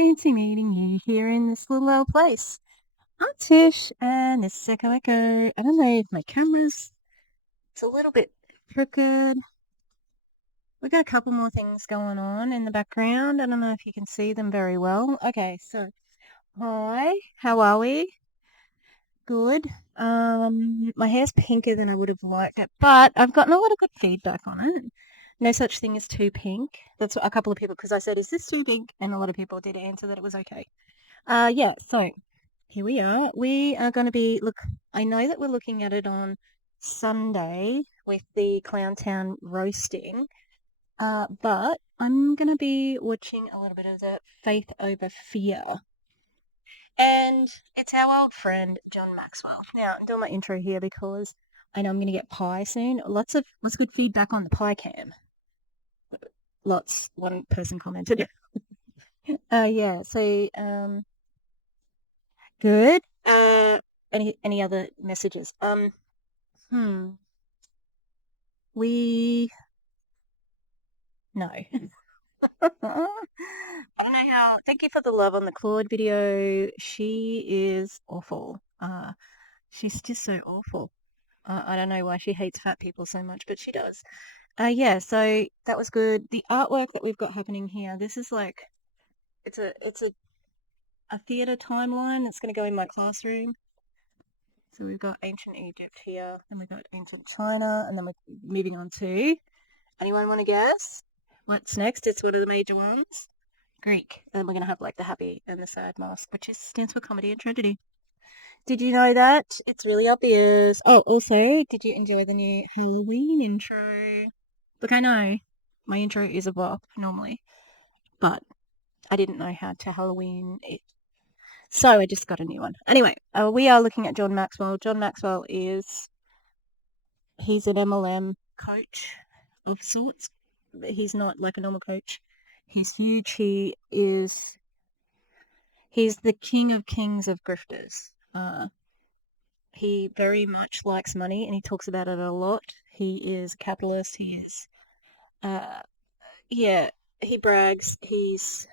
fancy meeting you here in this little old place. I'm Tish, and this is Echo Echo. I don't know if my it's a little bit crooked. We've got a couple more things going on in the background. I don't know if you can see them very well. Okay, so hi, how are we? Good. My hair's pinker than I would have liked it, but I've gotten a lot of good feedback on it. No such thing as too pink. That's what a couple of people, because I said, is this too pink? And a lot of people did answer that it was okay. Yeah, so here we are. We are going to look, I know that we're looking at it on Sunday with the Clowntown roasting, but I'm going to be watching a little bit of the Faith Over Fear. And it's our old friend, John Maxwell. Now, I'm doing my intro here because I know I'm going to get pie soon. Lots of good feedback on the pie cam. One person commented. Yeah, so good. Any other messages? No. I don't know how. Thank you for the love on the Claude video. She is awful. She's just so awful. I don't know why she hates fat people so much, but she does. Yeah, so that was good. The artwork that we've got happening here, this is like, it's a theater timeline that's going to go in my classroom. So we've got ancient Egypt here, then we've got ancient China, and then we're moving on to, anyone want to guess what's next? It's one of the major ones. Greek. And we're going to have like the happy and the sad mask, which stands for comedy and tragedy. Did you know that? It's really obvious. Oh, also, did you enjoy the new Halloween intro? Look, I know my intro is a bop normally, but I didn't know how to Halloween it. So I just got a new one. Anyway, we are looking at John Maxwell. John Maxwell he's an MLM coach of sorts. He's not like a normal coach. He's huge. He's the king of kings of grifters. He very much likes money and he talks about it a lot. He is a capitalist. Yeah, he brags. He's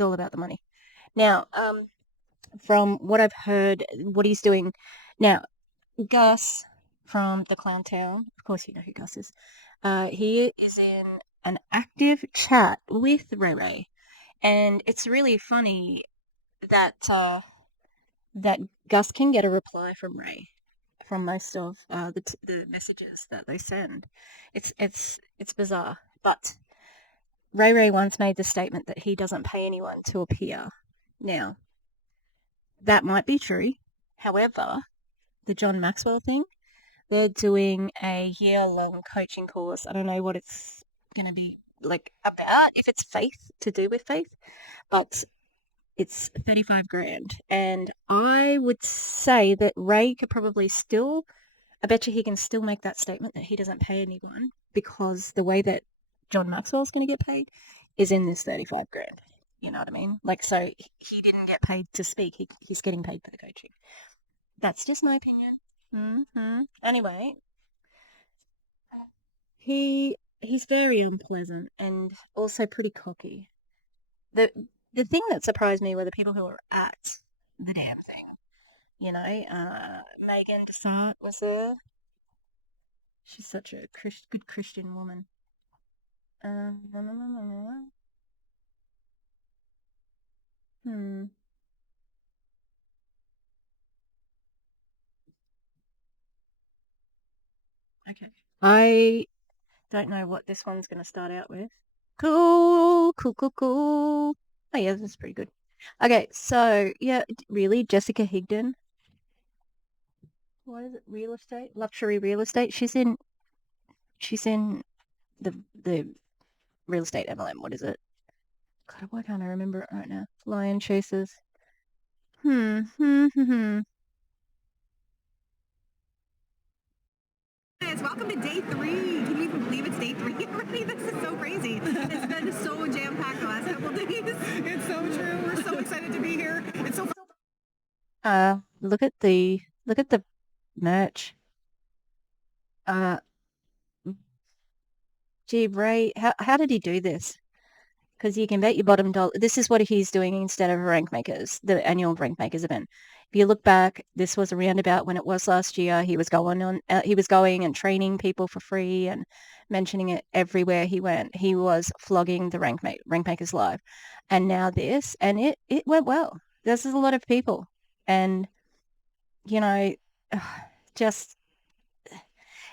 all about the money. Now, from what I've heard, what he's doing now, Gus from the Clowntown, of course you know who Gus is. He is in an active chat with Ray Ray, and it's really funny that that Gus can get a reply from Ray from most of the messages that they send. It's bizarre, but Ray Ray once made the statement that he doesn't pay anyone to appear. Now, that might be true. However, the John Maxwell thing, they're doing a year-long coaching course. I don't know what it's going to be like about, if it's to do with faith, but it's 35 grand. And I would say that Ray could probably I bet you he can still make that statement that he doesn't pay anyone, because the way that John Maxwell's going to get paid is in this 35 grand. You know what I mean? Like, so he didn't get paid to speak. He's getting paid for the coaching. That's just my opinion. Anyway, he's very unpleasant and also pretty cocky. The thing that surprised me were the people who were at the damn thing. You know, Megan Desart was there. She's such a good Christian woman. No. Okay. I don't know what this one's going to start out with. Cool. Oh, yeah, this is pretty good. Okay, so, yeah, really, Jessica Higdon. What is it? Real estate? Luxury real estate? She's in the real estate MLM. What is it? God, why can't I remember it right now? Lion Chasers. Guys, welcome to day 3. Can you even believe it's day 3 already? This is so crazy. It's been so jam-packed the last couple days. It's so true. We're so excited to be here. It's so look at the merch. Gee, Ray, how did he do this? because you can bet your bottom dollar. This is what he's doing instead of rank makers, the annual rank makers event. If you look back, this was around about when it was last year. He was going and training people for free and mentioning it everywhere he went. He was flogging the rank makers live, and now this, and it went well. This is a lot of people, and you know, just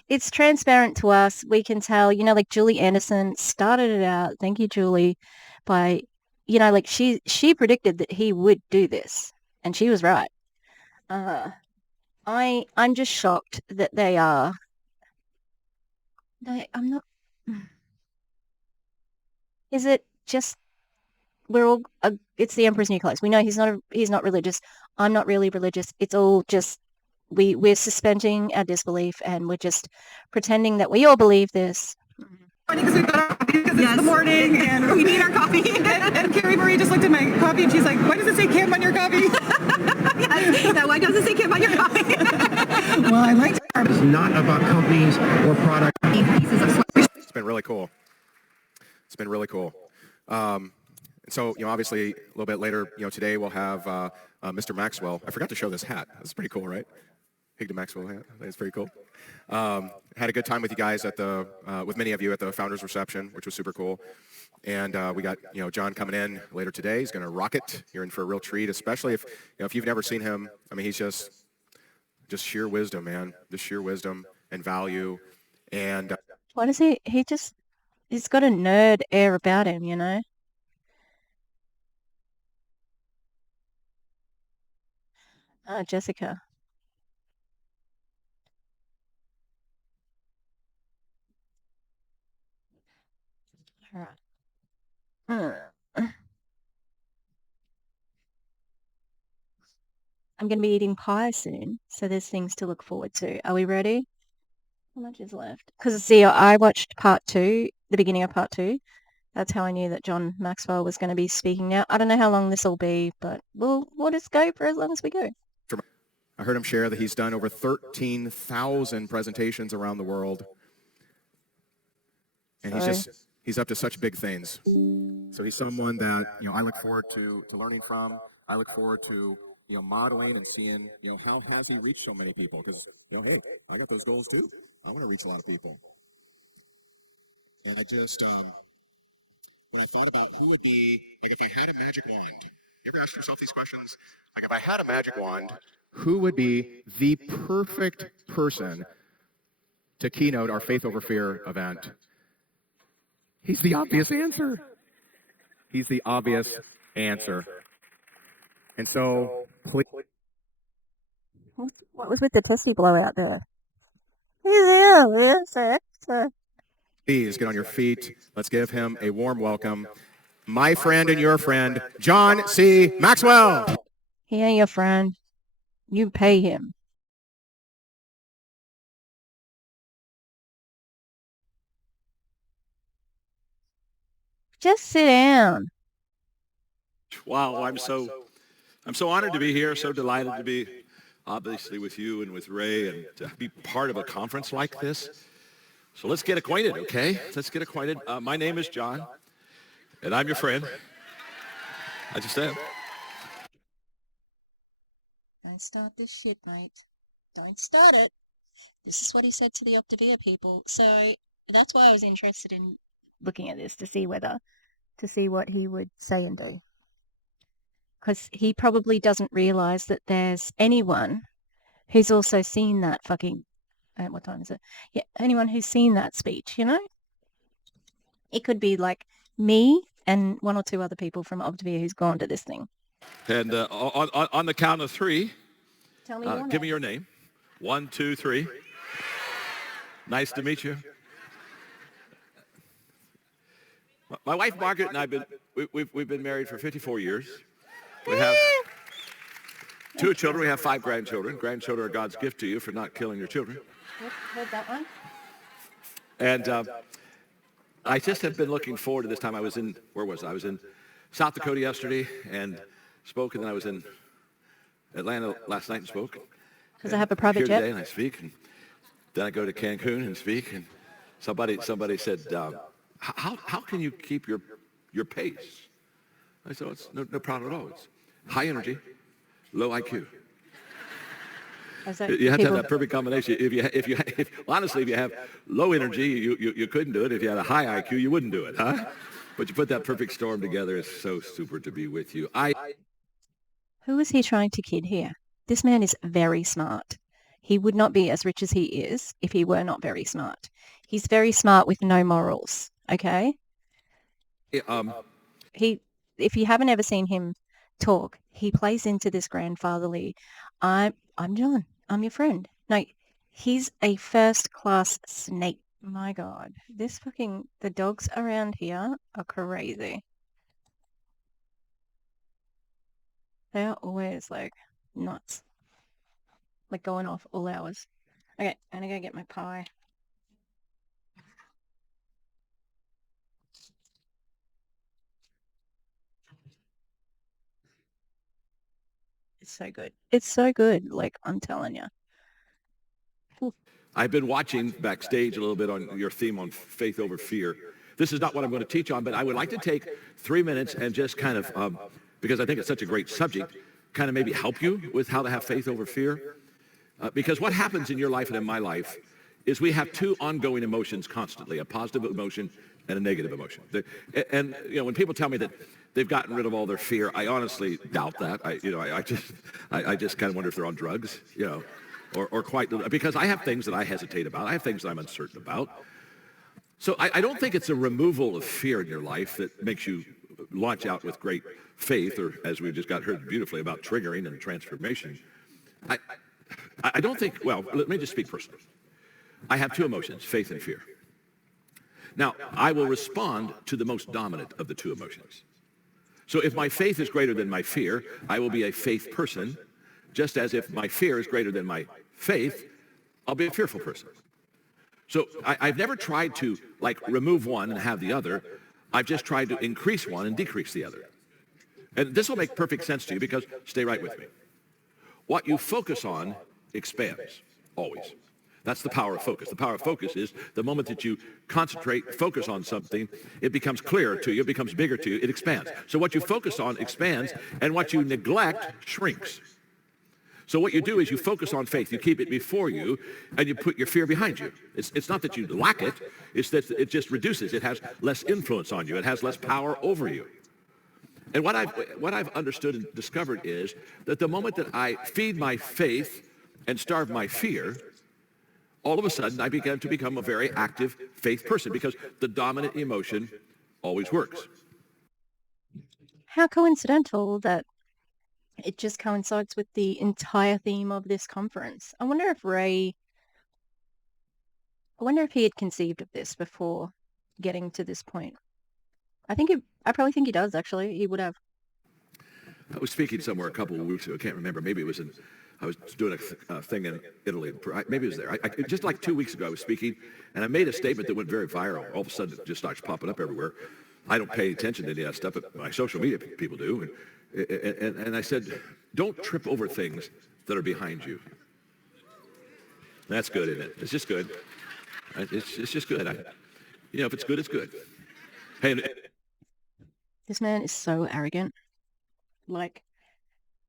it's transparent to us. We can tell, like Julie Anderson started it out. Thank you, Julie, by, like she predicted that he would do this, and she was right. I'm just shocked that they are. I'm not. Is it just we're all? It's the Emperor's New Clothes. We know he's not religious. I'm not really religious. It's all just we're suspending our disbelief and we're just pretending that we all believe this. Because we've got our coffee because it's the morning and we need our coffee. and Carrie Marie just looked at my coffee and she's like, why does it say Kim on your coffee? Yes, why does it say Kim on your coffee? Well, I like It's not about companies or products. It's been really cool. It's been really cool. So, obviously, a little bit later, today we'll have Mr. Maxwell. I forgot to show this hat. That's pretty cool, right? Higdon Maxwell hat. That's pretty cool. Had a good time with you guys with many of you at the founders reception, which was super cool. And we got, John coming in later today. He's going to rock it. You're in for a real treat, especially if you've never seen him. I mean, he's just sheer wisdom, man. Just sheer wisdom and value. And what is he? He's got a nerd air about him, Jessica. All right. I'm going to be eating pie soon, so there's things to look forward to. Are we ready? How much is left? Because, see, I watched the beginning of part 2. That's how I knew that John Maxwell was going to be speaking now. I don't know how long this will be, but we'll just go for as long as we go. I heard him share that he's done over 13,000 presentations around the world. And he's up to such big things. So he's someone that, I look forward to learning from. I look forward to, modeling and seeing, how has he reached so many people? Because, hey, I got those goals too. I want to reach a lot of people. And I just, when I thought about who would be, like if I had a magic wand, you ever ask yourself these questions? Like if I had a magic wand, who would be the perfect person to keynote our Faith Over Fear event? He's the obvious answer. He's the obvious answer. And so, please. What was with the testy blowout there? He's the obvious answer. Please get on your feet. Let's give him a warm welcome. My friend and your friend, John C. Maxwell. He ain't your friend. You pay him. Just sit down. Wow, I'm so honored to be here, so delighted to be obviously with you and with Ray and to be part of a conference like this. So let's get acquainted, okay? Let's get acquainted. My name is John, and I'm your friend. I just am. Don't start this shit, mate. Don't start it. This is what he said to the Optavia people. So that's why I was interested in looking at this to see what he would say and do. Because he probably doesn't realize that there's anyone who's also seen that fucking, what time is it? Yeah, anyone who's seen that speech, It could be like me and one or two other people from Optavia who's gone to this thing. And on the count of 3, Tell me your name. Give me your name. 1, 2, 3. Nice to meet you. My wife Margaret and we've been married for 54 years. We have 2 children. We have 5 grandchildren. Grandchildren are God's gift to you for not killing your children. Heard that one? And I just have been looking forward to this time. Where was I? I was in South Dakota yesterday and spoke, and then I was in Atlanta last night and spoke. Because I have a private jet. Today and I speak, and then I go to Cancun and speak, and somebody said, how can you keep your your pace. I said, it's no problem at all. It's high energy, low IQ. You have to have that perfect combination. Honestly, if you have low energy, you couldn't do it. If you had a high IQ, you wouldn't do it, huh? But you put that perfect storm together. It's so super to be with you. Who is he trying to kid here? This man is very smart. He would not be as rich as he is if he were not very smart. He's very smart with no morals, okay? If you haven't ever seen him talk, he plays into this grandfatherly, I'm John, I'm your friend. No, he's a first-class snake. My God, the dogs around here are crazy. They are always like nuts, like going off all hours. Okay, I'm gonna go get my pie. It's so good. It's so good. Like, I'm telling you. I've been watching backstage a little bit on your theme on faith over fear. This is not what I'm going to teach on, but I would like to take 3 minutes and just kind of, because I think it's such a great subject, kind of maybe help you with how to have faith over fear. Because what happens in your life and in my life is we have two ongoing emotions constantly, a positive emotion and a negative emotion. And you know, when people tell me that they've gotten rid of all their fear, I honestly doubt that. I just kind of wonder if they're on drugs, you know, or quite, because I have things that I hesitate about. I have things that I'm uncertain about. So I don't think it's a removal of fear in your life that makes you launch out with great faith, or as we just got heard beautifully about triggering and transformation. I don't think, well, let me just speak personally. I have two emotions, faith and fear. Now, I will respond to the most dominant of the two emotions. So if my faith is greater than my fear, I will be a faith person, just as if my fear is greater than my faith, I'll be a fearful person. So I've never tried to like remove one and have the other. I've just tried to increase one and decrease the other. And this will make perfect sense to you because, stay right with me. What you focus on expands, always. That's the power of focus. The power of focus is the moment that you concentrate, focus on something, it becomes clearer to you, it becomes bigger to you, it expands. So what you focus on expands, and what you neglect shrinks. So what you do is you focus on faith, you keep it before you, and you put your fear behind you. It's not that you lack it, it's that it just reduces. It has less influence on you. It has less power over you. And what I've understood and discovered is that the moment that I feed my faith and starve my fear, all of a sudden I began to become a very active faith person because the dominant emotion always works. How coincidental that it just coincides with the entire theme of this conference. I wonder if he had conceived of this before getting to this point. I probably think he does, actually. He would have. I was speaking somewhere a couple of weeks ago. I can't remember. Maybe it was I was doing a thing in Italy. Maybe it was there. Just like 2 weeks ago, I was speaking, and I made a statement that went very viral. All of a sudden, it just starts popping up everywhere. I don't pay attention to any of that stuff, but my social media people do. And I said, don't trip over things that are behind you. That's good, isn't it? It's just good. It's just good. If it's good, it's good. Hey, this man is so arrogant. Like,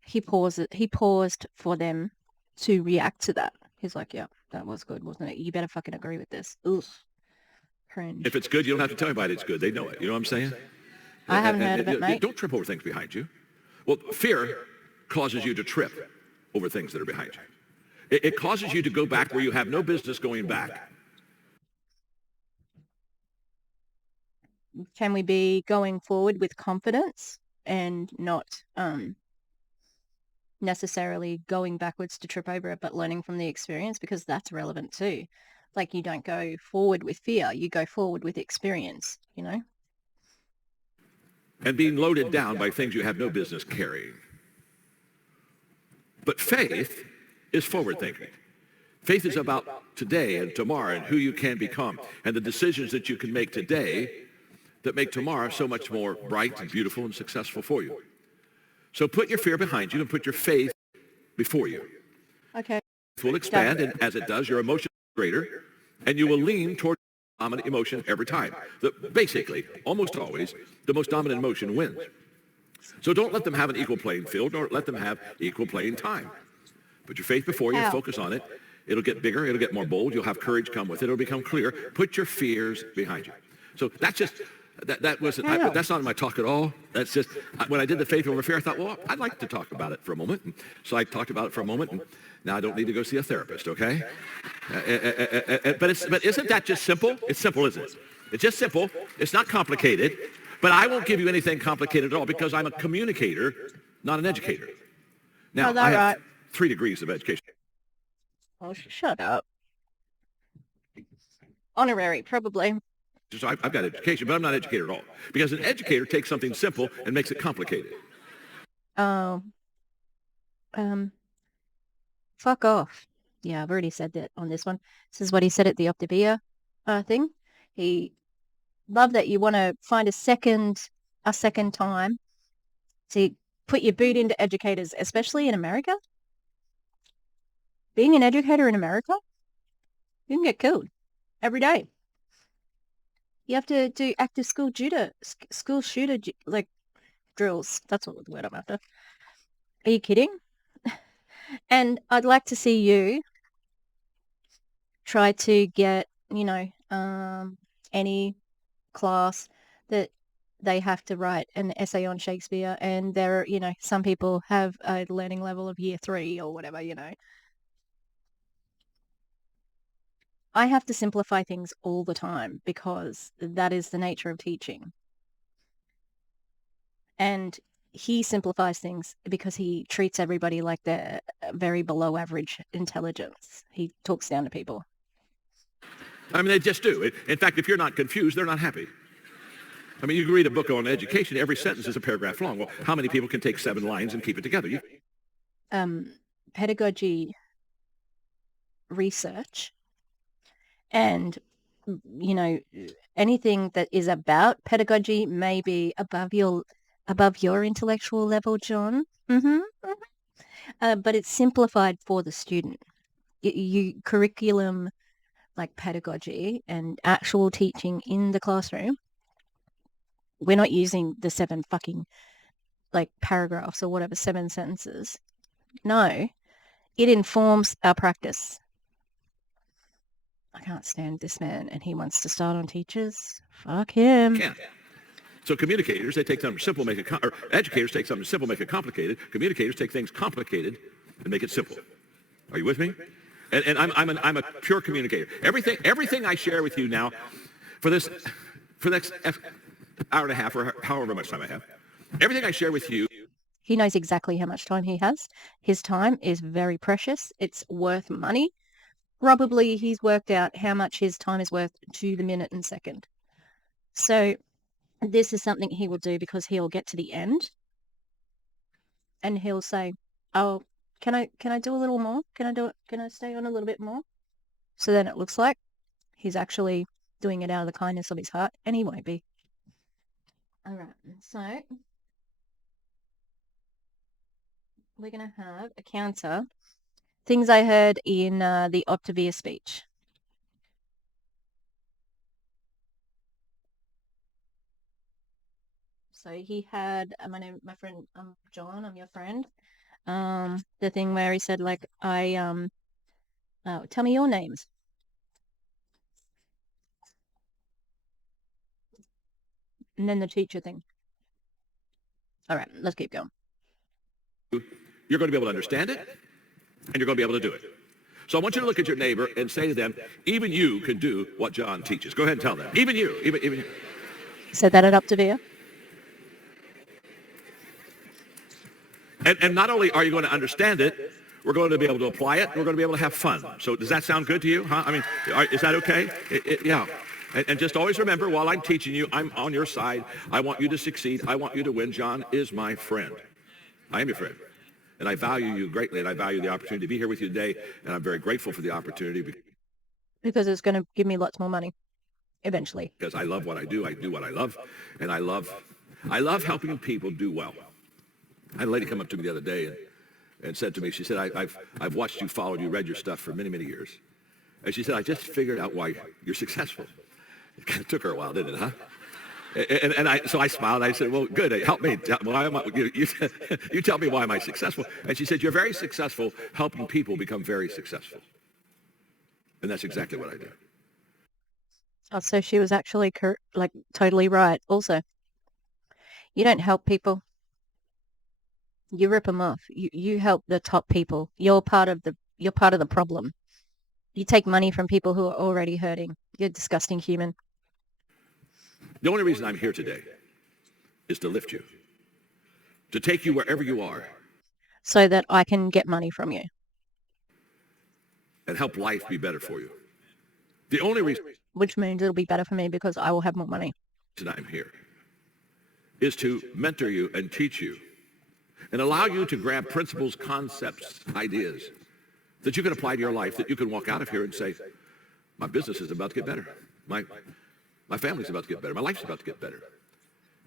he paused for them to react to that. He's like, yeah, that was good, wasn't it? You better fucking agree with this. Ugh. Cringe. If it's good, you don't have to tell anybody it's good. They know it. You know what I'm saying? I haven't heard of it, mate. Don't trip over things behind you. Well, fear causes you to trip over things that are behind you. It causes you to go back where you have no business going back. Can we be going forward with confidence and not necessarily going backwards to trip over it, but learning from the experience? Because that's relevant too. Like, you don't go forward with fear, you go forward with experience, you know? And being loaded down by things you have no business carrying. But faith is forward thinking. Faith is about today and tomorrow and who you can become and the decisions that you can make today that make tomorrow so much more bright and beautiful and successful for you. So put your fear behind you and put your faith before you. Okay. It will expand, and as it does, your emotion is greater, and you will lean toward dominant emotion every time. Basically, almost always, the most dominant emotion wins. So don't let them have an equal playing field, or let them have equal playing time. Put your faith before you, focus on it. It'll get bigger, it'll get more bold, you'll have courage come with it, it'll become clear. Put your fears behind you. So that's just, that's not in my talk at all. That's just, when I did the faith over fear, I thought, well, I'd like to talk about it for a moment. And so I talked about it for a moment, and now I don't need to go see a therapist, okay? But isn't that just simple? It's simple, isn't it? It's just simple. It's not complicated. But I won't give you anything complicated at all because I'm a communicator, not an educator. Now, I have 3 degrees of education. Oh, shut up. Honorary, probably. So I've got education, but I'm not an educator at all. Because an educator takes something simple and makes it complicated. Oh. Fuck off. Yeah, I've already said that on this one. This is what he said at the Optavia thing. He loved that you want to find a second time to put your boot into educators, especially in America. Being an educator in America, you can get killed every day. You have to do active school shooter like drills. That's what the word I'm after. Are you kidding? And I'd like to see you try to get, any class that they have to write an essay on Shakespeare, and there, some people have a learning level of year 3 or whatever, I have to simplify things all the time because that is the nature of teaching. And he simplifies things because he treats everybody like they're very below average intelligence. He talks down to people. I mean, they just do. In fact, if you're not confused, they're not happy. I mean, you can read a book on education, every sentence is a paragraph long. Well, how many people can take 7 lines and keep it together? Pedagogy research and, anything that is about pedagogy may be above your intellectual level, John. But it's simplified for the student. Curriculum like pedagogy and actual teaching in the classroom, we're not using the 7 fucking paragraphs or whatever, 7 sentences. No, it informs our practice. I can't stand this man, and he wants to start on teachers. Fuck him. Yeah. So communicators, they take something simple, make it, or educators take something simple, make it complicated. Communicators take things complicated and make it simple. Are you with me? And I'm a pure communicator. Everything I share with you now, for the next hour and a half or however much time I have, everything I share with you. He knows exactly how much time he has. His time is very precious. It's worth money. Probably he's worked out how much his time is worth to the minute and second. So this is something he will do because he'll get to the end and he'll say, oh, can I do a little more? Can I stay on a little bit more? So then it looks like he's actually doing it out of the kindness of his heart, and he won't be. All right, so we're going to have a counter. Things I heard in the Optavia speech. So he had, my friend, John, I'm your friend. The thing where he said, tell me your names. And then the teacher thing. All right, let's keep going. You're going to be able to understand it, and you're going to be able to do it. So I want you to look at your neighbor and say to them, even you can do what John teaches. Go ahead and tell them. Even you. Even you. Said that at Optavia. And not only are you going to understand it, we're going to be able to apply it. We're going to be able to have fun. So does that sound good to you? Huh? I mean, is that okay? Yeah. And just always remember, while I'm teaching you, I'm on your side. I want you to succeed. I want you to win. John is my friend. I am your friend. And I value you greatly, and I value the opportunity to be here with you today, and I'm very grateful for the opportunity. Because it's going to give me lots more money, eventually. Because I love what I do what I love, and I love helping people do well. I had a lady come up to me the other day and said to me, she said, I've watched you, followed you, read your stuff for many, many years. And she said, I just figured out why you're successful. It kind of took her a while, didn't it, huh? So I smiled. I said, well, good. Help me. You tell me why am I successful? And she said, you're very successful helping people become very successful. And that's exactly what I do. Oh, so she was actually totally right. Also, you don't help people. You rip them off. You help the top people. You're part of the problem. You take money from people who are already hurting. You're a disgusting human. The only reason I'm here today is to lift you, to take you wherever you are. So that I can get money from you. And help life be better for you. The only reason... Which means it'll be better for me because I will have more money. I'm here is to mentor you and teach you and allow you to grab principles, concepts, ideas that you can apply to your life, that you can walk out of here and say, my business is about to get better. My family's about to get better. My life's about to get better.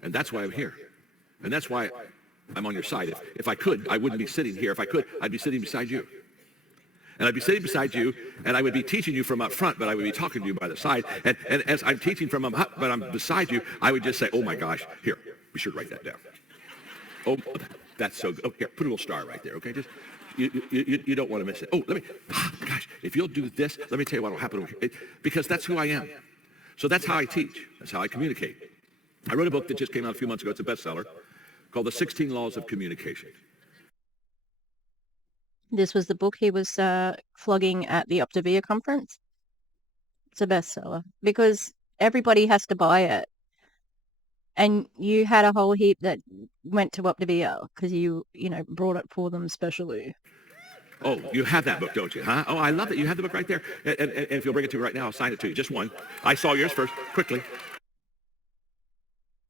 And that's why I'm here. And that's why I'm on your side. If I could, I wouldn't be sitting here. If I could, I'd be sitting beside you. And I'd be sitting beside you, and I would be teaching you from up front, but I would be talking to you by the side. And as I'm teaching from up front, but I'm beside you, I would just say, oh my gosh, here, be sure to write that down. Oh, that's so good. Oh, here, put a little star right there, okay? Just you don't want to miss it. Oh, gosh, if you'll do this, let me tell you what will happen. Because that's who I am. So that's how I teach. That's how I communicate. I wrote a book that just came out a few months ago. It's a bestseller called The 16 Laws of Communication. This was the book he was flogging at the Optavia conference. It's a bestseller because everybody has to buy it. And you had a whole heap that went to Optavia because you brought it for them specially. Oh, you have that book, don't you, huh? Oh, I love it. You have the book right there. And if you'll bring it to me right now, I'll sign it to you. Just one. I saw yours first. Quickly.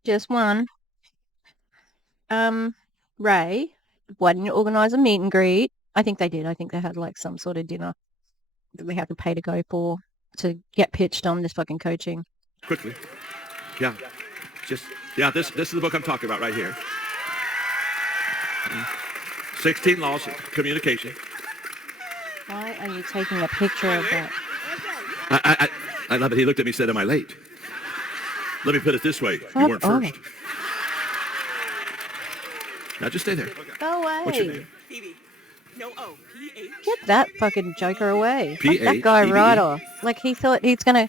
Just one. Ray, why didn't you organize a meet and greet? I think they did. I think they had like some sort of dinner that we had to pay to go for to get pitched on this fucking coaching. Quickly. Yeah. This is the book I'm talking about right here. 16 Laws of Communication. Why are you taking a picture of that? I love it. He looked at me and said, am I late? Let me put it this way. Fuck you weren't off. first. Now just stay there. Go away. What's your name? Phoebe. No, O. P-H. Get that fucking joker away. Fuck P-H-E-B-E. that guy right off. Like he thought he's gonna...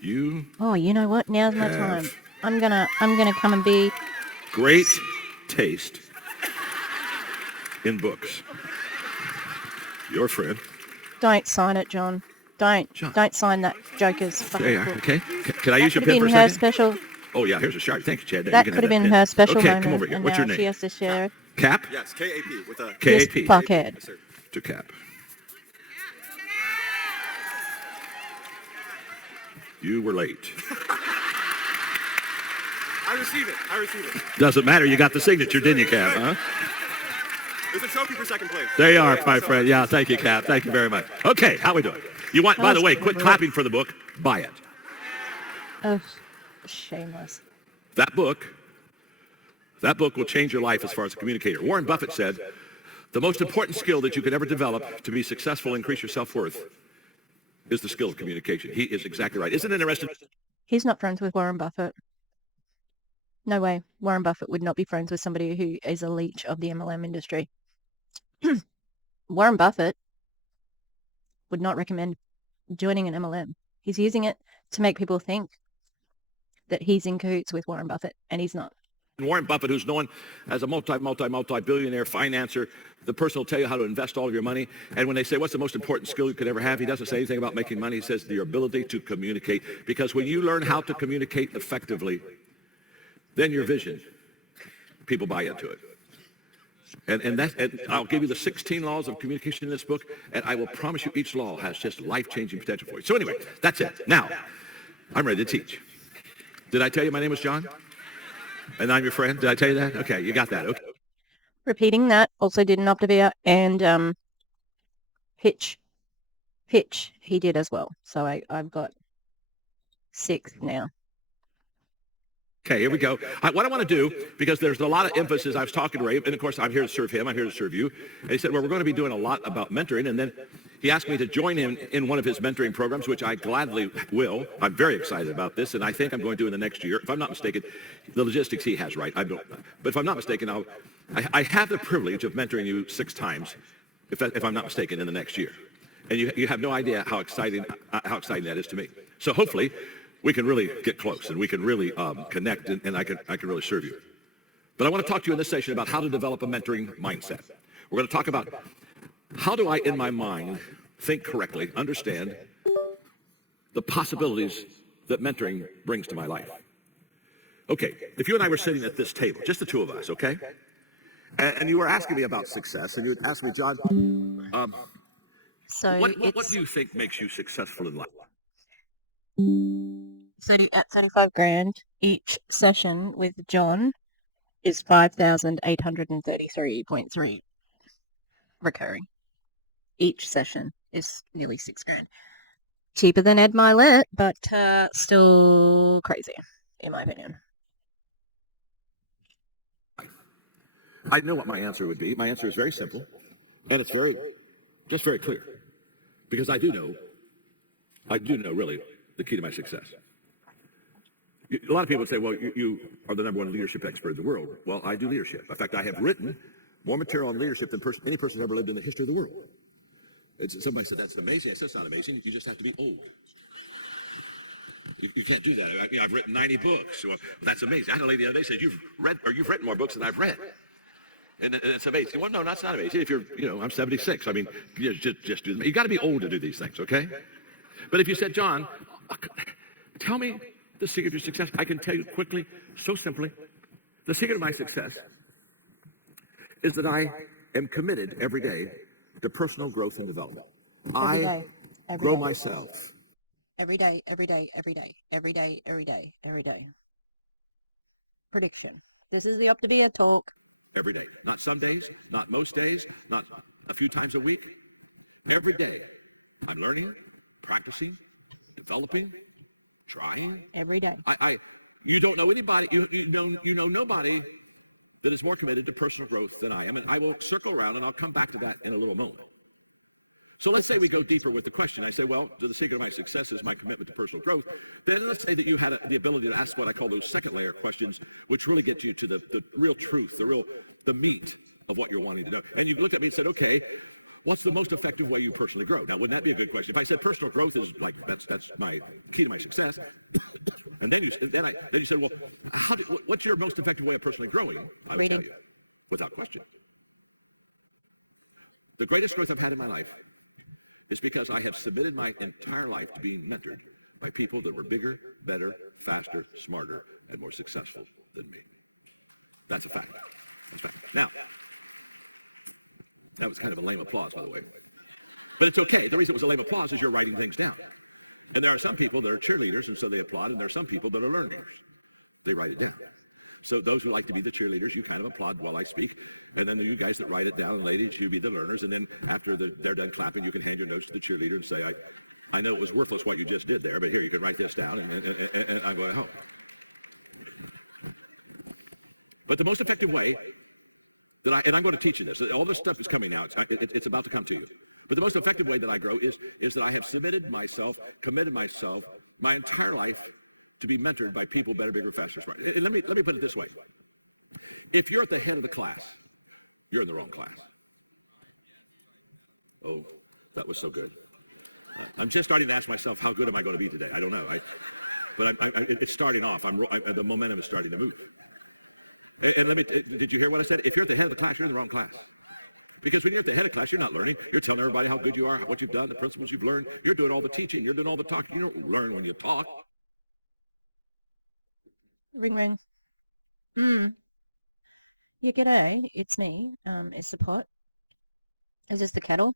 You Oh, you know what? Now's my time. I'm gonna come and be... great taste in books. Your friend. Don't sign it, John. Don't John. Don't sign that joker's There fucking you are. book. Okay. Can I use your That pen could for have a been her second? special... Oh, yeah. Here's a shark. Thank you, Chad. That could have been her special okay, moment. come over here. And What's your now name? she has to share it. Cap? Yes, K-A-P with a... This K-A-P. fuckhead. Yes, sir. To Cap. You were late. I received it. Doesn't matter. You got the signature, didn't you, Cap? Huh? There's a trophy for second place. There you are, my friend. Yeah, thank you, Cap. Thank you very much. Okay, how we doing? You want, by the way, quit clapping for the book. Buy it. Oh, shameless. That book will change your life as far as a communicator. Warren Buffett said, the most important skill that you could ever develop to be successful and increase your self-worth is the skill of communication. He is exactly right. Isn't it interesting? He's not friends with Warren Buffett. No way. Warren Buffett would not be friends with somebody who is a leech of the MLM industry. Warren Buffett would not recommend joining an MLM. He's using it to make people think that he's in cahoots with Warren Buffett, and he's not. Warren Buffett, who's known as a multi-billionaire financer, the person will tell you how to invest all of your money. And when they say, what's the most important skill you could ever have? He doesn't say anything about making money. He says your ability to communicate. Because when you learn how to communicate effectively, then your vision, people buy into it. And I'll give you the 16 laws of communication in this book, and I will promise you each law has just life-changing potential for you. So anyway, that's it. Now, I'm ready to teach. Did I tell you my name was John? And I'm your friend? Did I tell you that? Okay, you got that. Okay. Repeating that, also did an Optavia, and pitch he did as well. So I've got 6 now. Okay, here we go. What I want to do, because there's a lot of emphasis, I was talking to Ray, and of course I'm here to serve him, I'm here to serve you. And he said, well, we're going to be doing a lot about mentoring, and then He asked me to join him in one of his mentoring programs, which I gladly will. I'm very excited about this, and I think I'm going to do in the next year. If I'm not mistaken, the logistics he has right. I don't, but if I'm not mistaken, I have the privilege of mentoring you 6 times, if I'm not mistaken, in the next year. And you have no idea how exciting that is to me. So hopefully, we can really get close, and we can really connect, and I can really serve you. But I want to talk to you in this session about how to develop a mentoring mindset. We're going to talk about how do I, in my mind, think correctly, understand the possibilities that mentoring brings to my life. Okay, if you and I were sitting at this table, just the 2 of us, okay? And you were asking me about success, and you would ask me, John, So what do you think makes you successful in life? 35 grand each session with John is 5,833.3 recurring. Each session is nearly 6 grand. Cheaper than Ed Milet, but still crazy, in my opinion. I know what my answer would be. My answer is very simple, and it's very clear, because I do know really the key to my success. A lot of people say, well, you are the #1 leadership expert in the world. Well, I do leadership. In fact, I have written more material on leadership than any person who's ever lived in the history of the world. Somebody said, that's amazing. I said, it's not amazing. You just have to be old. You can't do that. I've written 90 books. Well, that's amazing. I had a lady the other day say, you've written more books than I've read. And it's amazing. Well, no, that's not amazing. If I'm 76. I mean, just do them. You got to be old to do these things, okay? But if you said, John, tell me the secret of your success, I can tell you quickly, so simply, the secret of my success is that I am committed every day to personal growth and development. I grow myself. Every day. Prediction. This is the Optavia talk. Every day. Not some days, not most days, not a few times a week. Every day, I'm learning, practicing, developing, trying. Every day. You don't know anybody, you know nobody that is more committed to personal growth than I am, and I will circle around, and I'll come back to that in a little moment. So let's say we go deeper with the question. I say, well, the secret of my success is my commitment to personal growth. Then let's say that you had the ability to ask what I call those second layer questions, which really get you to the real truth, the meat of what you're wanting to know. And you looked at me and said, okay, what's the most effective way you personally grow? Now, wouldn't that be a good question? If I said personal growth is like, that's my key to my success, and then you said, well, what's your most effective way of personally growing? I would tell you, without question. The greatest growth I've had in my life is because I have submitted my entire life to being mentored by people that were bigger, better, faster, smarter, and more successful than me. That's a fact. That's a fact. Now, that was kind of a lame applause, by the way. But it's okay. The reason it was a lame applause is you're writing things down. And there are some people that are cheerleaders, and so they applaud, and there are some people that are learners. They write it down. So those who like to be the cheerleaders, you kind of applaud while I speak. And then you guys that write it down, and ladies, you be the learners. And then after they're done clapping, you can hand your notes to the cheerleader and say, I know it was worthless what you just did there, but here, you can write this down, and I'm going to help. But the most effective way that and I'm going to teach you this. All this stuff is coming now. It's about to come to you. But the most effective way that I grow is that I have committed myself, my entire life to be mentored by people better, bigger, faster, smarter. And let me put it this way. If you're at the head of the class, you're in the wrong class. Oh, that was so good. I'm just starting to ask myself, how good am I going to be today? I don't know. But it's starting off. The momentum is starting to move. And did you hear what I said? If you're at the head of the class, you're in the wrong class. Because when you're at the head of class, you're not learning. You're telling everybody how good you are, what you've done, the principles you've learned. You're doing all the teaching. You're doing all the talking. You don't learn when you talk. Ring, ring. Yeah, g'day. It's me. It's the pot. Is this the kettle?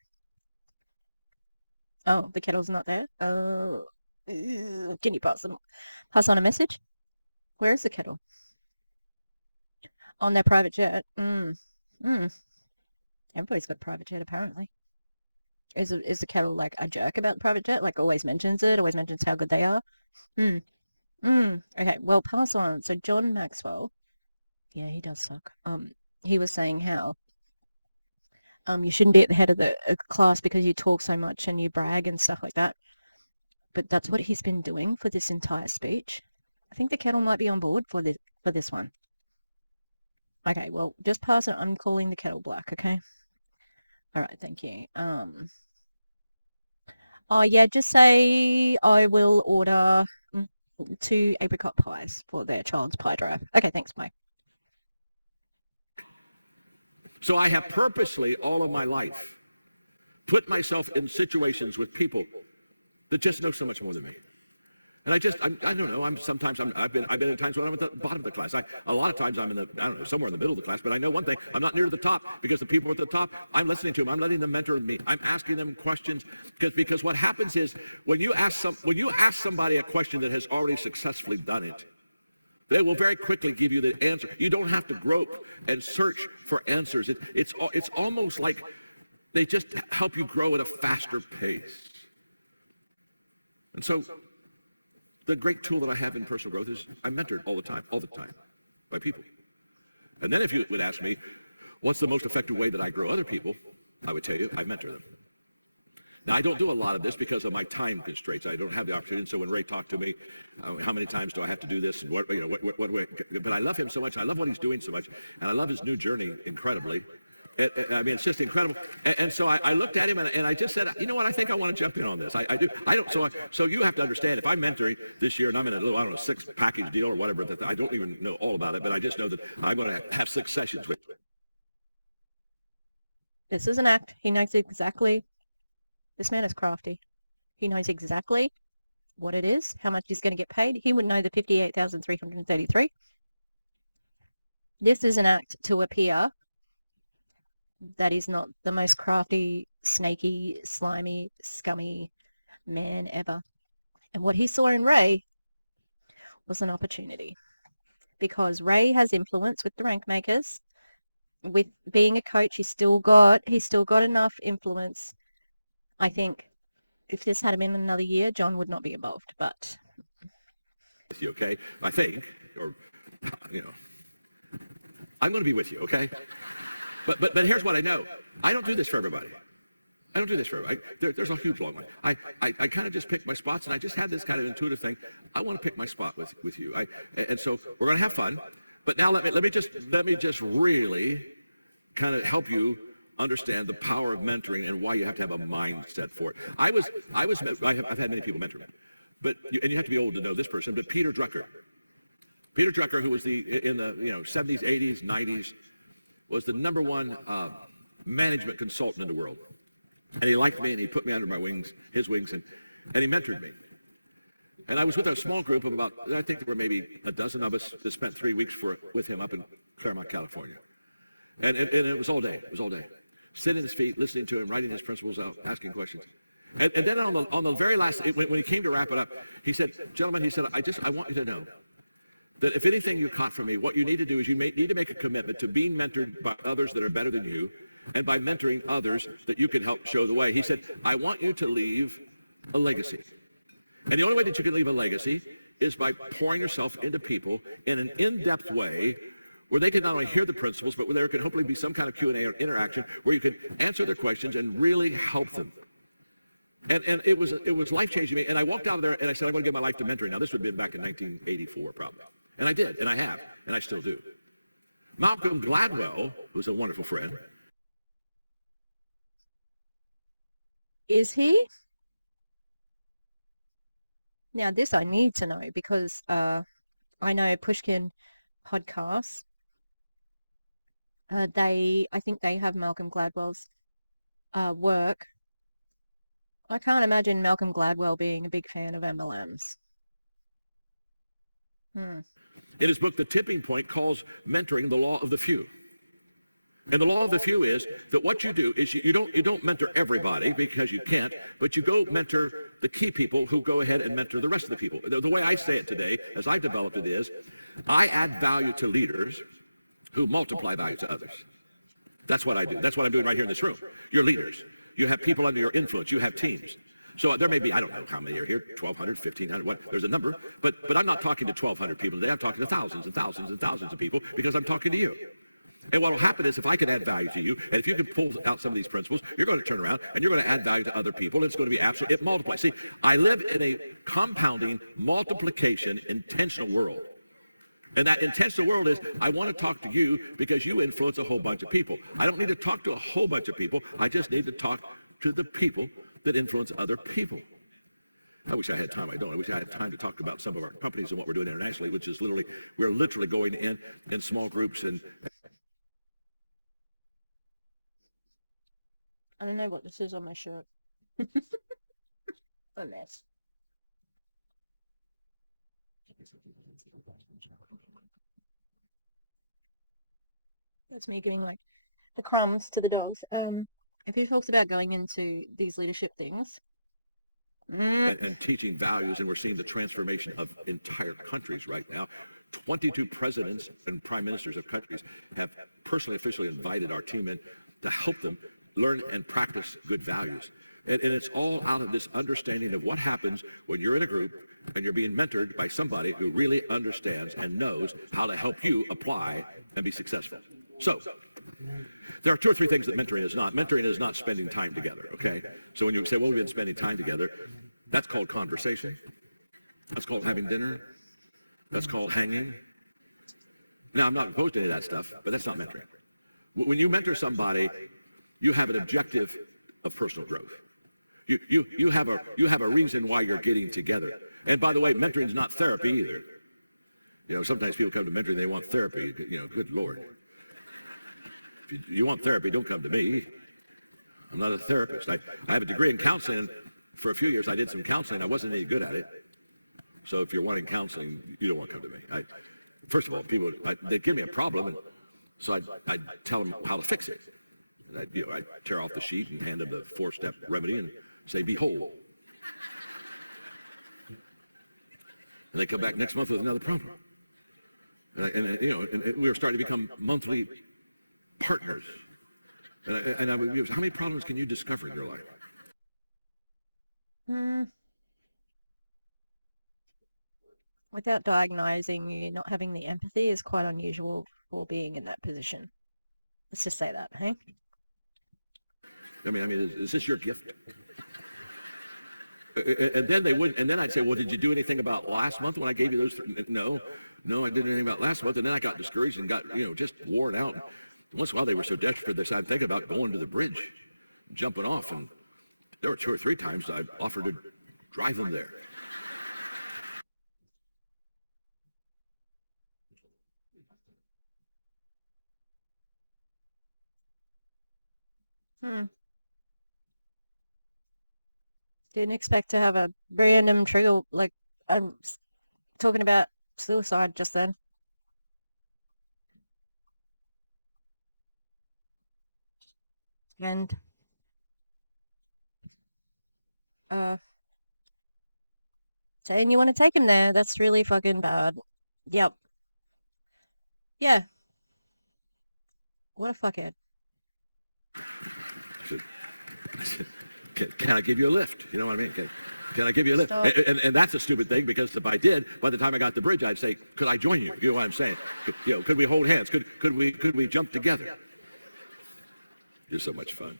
Oh, the kettle's not there. Oh, can you pass on a message? Where is the kettle? On their private jet. Everybody's got a private jet, apparently. Is the kettle like a jerk about the private jet? Like always mentions how good they are? Okay, well, pass on. So John Maxwell, yeah, he does suck. He was saying how You shouldn't be at the head of the class because you talk so much and you brag and stuff like that. But that's what he's been doing for this entire speech. I think the kettle might be on board for this one. Okay, well, just pass it. I'm calling the kettle black, okay? All right, thank you. Oh, yeah, just say I will order 2 apricot pies for their child's pie drive. Okay, thanks, bye. So I have purposely all of my life put myself in situations with people that just know so much more than me. And I don't know. I've been in times when I'm at the bottom of the class. A lot of times I'm somewhere in the middle of the class. But I know one thing: I'm not near the top, because the people at the top, I'm listening to them. I'm letting them mentor me. I'm asking them questions because what happens is when you ask somebody a question that has already successfully done it, they will very quickly give you the answer. You don't have to grope and search for answers. It's almost like they just help you grow at a faster pace. And so the great tool that I have in personal growth is I'm mentored all the time by people. And then if you would ask me, what's the most effective way that I grow other people? I would tell you, I mentor them. Now, I don't do a lot of this because of my time constraints. I don't have the opportunity. And so when Ray talked to me, how many times do I have to do this? And but I love him so much. I love what he's doing so much. And I love his new journey incredibly. It's just incredible. And so I looked at him and I just said, you know what? I think I want to jump in on this. I do. So you have to understand, if I'm mentoring this year and I'm in a little, 6-package deal or whatever, that I don't even know all about it, but I just know that I'm going to have 6 sessions with. This is an act. He knows exactly. This man is crafty. He knows exactly what it is, how much he's going to get paid. He would know the 58,333. This is an act to appear that is not the most crafty, snaky, slimy, scummy man ever. And what he saw in Ray was an opportunity, because Ray has influence with the rank makers. With being a coach, he's still got enough influence. I think if this had been another year, John would not be involved, but. Okay? I think, or, I'm going to be with you, okay? But here's what I know. I don't do this for everybody. There's a huge long line. I kind of just pick my spots, and I just had this kind of intuitive thing. I want to pick my spot with you. And so we're going to have fun. But now let me just really kind of help you understand the power of mentoring and why you have to have a mindset for it. I've had many people mentor me, and you have to be old to know this person. But Peter Drucker, who was in the 70s, 80s, 90s, was the number one management consultant in the world. And he liked me, and he put me under his wings, and he mentored me. And I was with a small group of about, I think there were maybe a dozen of us that spent 3 weeks with him up in Claremont, California. And it was all day. Sitting at his feet, listening to him, writing his principles out, asking questions. And then on the very last, when he came to wrap it up, he said, gentlemen, I want you to know that if anything you caught from me, what you need to do is you need to make a commitment to being mentored by others that are better than you, and by mentoring others that you can help show the way. He said, I want you to leave a legacy. And the only way that you can leave a legacy is by pouring yourself into people in an in-depth way where they can not only hear the principles, but where there can hopefully be some kind of Q&A or interaction where you can answer their questions and really help them. And it was life-changing me. And I walked out of there and I said, I'm going to give my life to mentoring. Now, this would have been back in 1984 probably. And I did, and I have, and I still do. Malcolm Gladwell, who's a wonderful friend. Is he? Now, this I need to know, because I know Pushkin podcasts. I think they have Malcolm Gladwell's work. I can't imagine Malcolm Gladwell being a big fan of MLMs. In his book, The Tipping Point, calls mentoring the law of the few. And the law of the few is that what you do is you don't mentor everybody, because you can't, but you go mentor the key people who go ahead and mentor the rest of the people. The way I say it today, as I've developed it, is I add value to leaders who multiply value to others. That's what I do. That's what I'm doing right here in this room. You're leaders. You have people under your influence. You have teams. So there may be, I don't know how many are here, 1,200, 1,500, what, there's a number. But I'm not talking to 1,200 people today. I'm talking to thousands and thousands and thousands of people, because I'm talking to you. And what will happen is if I can add value to you, and if you can pull out some of these principles, you're going to turn around and you're going to add value to other people. And it's going to be absolute. It multiplies. See, I live in a compounding, multiplication, intentional world. And that intentional world is, I want to talk to you because you influence a whole bunch of people. I don't need to talk to a whole bunch of people. I just need to talk to the people that influence other people. I wish I had time. I don't. I wish I had time to talk about some of our companies and what we're doing internationally, which is literally, we're literally going in small groups and... I don't know what this is on my shirt. A mess. That's me giving like the crumbs to the dogs. If he talks about going into these leadership things and teaching values, and we're seeing the transformation of entire countries right now. 22 presidents and prime ministers of countries have personally, officially invited our team in to help them learn and practice good values. And it's all out of this understanding of what happens when you're in a group and you're being mentored by somebody who really understands and knows how to help you apply and be successful. So there are 2 or 3 things that mentoring is not. Mentoring is not spending time together, okay? So when you say, well, we've been spending time together, that's called conversation. That's called having dinner. That's called hanging. Now, I'm not opposed to any of that stuff, but that's not mentoring. When you mentor somebody, you have an objective of personal growth. You have a reason why you're getting together. And by the way, mentoring is not therapy either. You know, sometimes people come to mentoring, they want therapy. You know, good Lord. If you want therapy, don't come to me. I'm not a therapist. I have a degree in counseling, and for a few years I did some counseling. I wasn't any good at it. So if you're wanting counseling, you don't want to come to me. First of all, they'd give me a problem, and so I'd tell them how to fix it. And I'd tear off the sheet and hand them the 4-step remedy and say, be whole. And they come back next month with another problem. And we were starting to become monthly partners. And I would, how many problems can you discover in your life? Without diagnosing you not having the empathy is quite unusual for being in that position. Let's just say that, hey? I mean, is this your gift? And then they wouldn't, and then I'd say, well, did you do anything about last month when I gave you those? No, I didn't do anything about last month. And then I got discouraged and got, just worn out. Once in a while, they were so desperate, they said, I'm thinking about going to the bridge, jumping off. And there were 2 or 3 times I offered to drive them there. Didn't expect to have a random trigger, like I'm talking about suicide just then. And saying you want to take him there, that's really fucking bad. Yep. Yeah. What a fuckhead. I said, can I give you a lift? You know what I mean? Can I give you a lift? And that's a stupid thing, because if I did, by the time I got to the bridge, I'd say, could I join you? You know what I'm saying? Could we hold hands? Could we jump together? You're so much fun.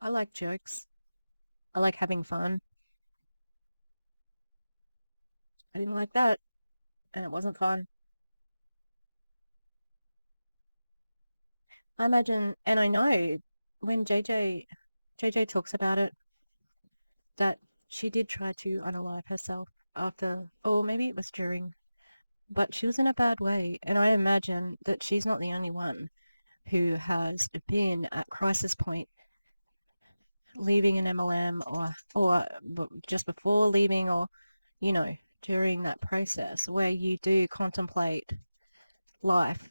I like jokes. I like having fun. I didn't like that, and it wasn't fun. I imagine, and I know when JJ talks about it, that she did try to unalive herself after, or maybe it was during, but she was in a bad way. And I imagine that she's not the only one who has been at crisis point, leaving an MLM or just before leaving, or, during that process where you do contemplate life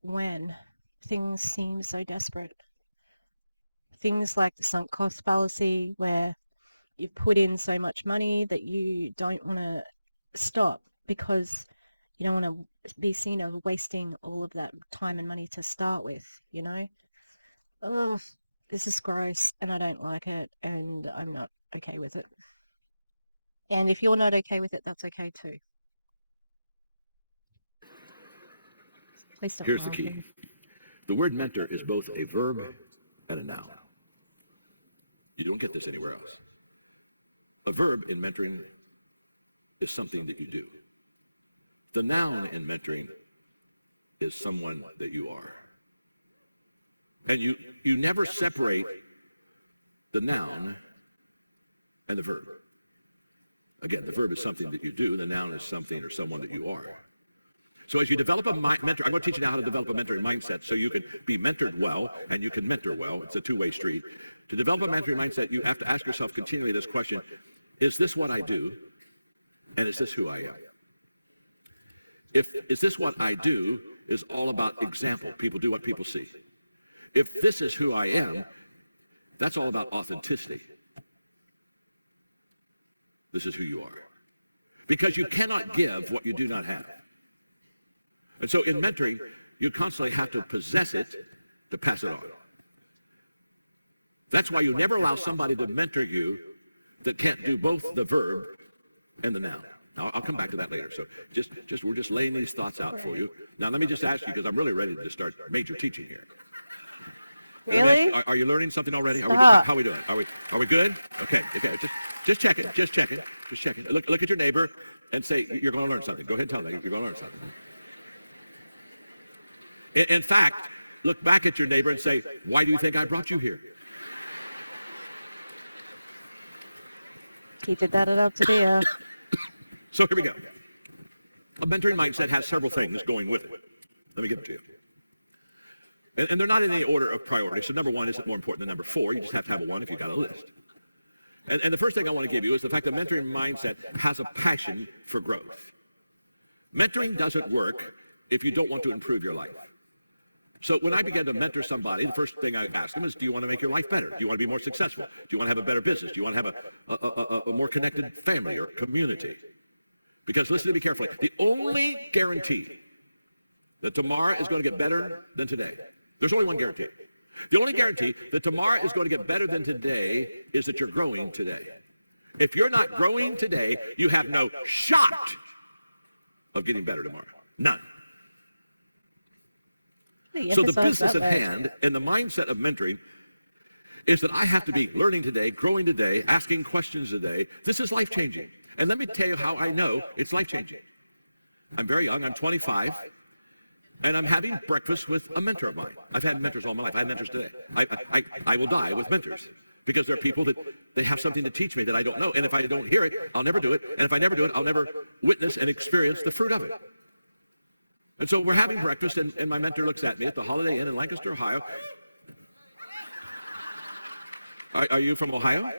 when things seem so desperate. Things like the sunk cost fallacy, where you've put in so much money that you don't want to stop because you don't want to be seen as wasting all of that time and money to start with, Ugh, this is gross and I don't like it and I'm not okay with it. And if you're not okay with it, that's okay too. Please stop Here's the key. laughing. The word mentor is both a verb and a noun. You don't get this anywhere else. A verb in mentoring is something that you do. The noun in mentoring is someone that you are. And you never separate the noun and the verb. Again, the verb is something that you do. The noun is something or someone that you are. So as you develop a mentor, I'm going to teach you now how to develop a mentoring mindset so you can be mentored well and you can mentor well. It's a two-way street. To develop a mentoring mindset, you have to ask yourself continually this question: is this what I do? And is this who I am? Is this what I do is all about example. People do what people see. If this is who I am, that's all about authenticity. This is who you are. Because you cannot give what you do not have. And so in mentoring, you constantly have to possess it to pass it on. That's why you never allow somebody to mentor you that can't do both the verb and the noun. Now, I'll come back to that later. So we're just laying these thoughts out for you. Now, let me just ask you, because I'm really ready to start major teaching here. Really? Are you learning something already? Stop. How are we doing? Are we good? Okay. Just check it. Look at your neighbor and say, you're going to learn something. Go ahead and tell them you're going to learn something. In fact, look back at your neighbor and say, why do you think I brought you here? Keep it up to there. So here we go. A mentoring mindset has several things going with it. Let me give it to you. And they're not in any order of priority. So number one isn't more important than number four. You just have to have a one if you've got a list. And the first thing I want to give you is the fact that mentoring mindset has a passion for growth. Mentoring doesn't work if you don't want to improve your life. So when I began to mentor somebody, the first thing I asked them is, do you want to make your life better? Do you want to be more successful? Do you want to have a better business? Do you want to have a more connected family or community? Because listen to me carefully. The only guarantee that tomorrow is going to get better than today, there's only one guarantee. The only guarantee that tomorrow is going to get better than today is that you're growing today. If you're not growing today, you have no shot of getting better tomorrow. None. So the business at hand and the mindset of mentoring is that I have to be learning today, growing today, asking questions today. This is life-changing. And let me tell you how I know it's life-changing. I'm very young. I'm 25. And I'm having breakfast with a mentor of mine. I've had mentors all my life. I have mentors today. I will die with mentors because there are people that they have something to teach me that I don't know. And if I don't hear it, I'll never do it. And if I never do it, I'll never witness and experience the fruit of it. And so we're having breakfast, and my mentor looks at me at the Holiday Inn in Lancaster, Ohio. Are you from Ohio?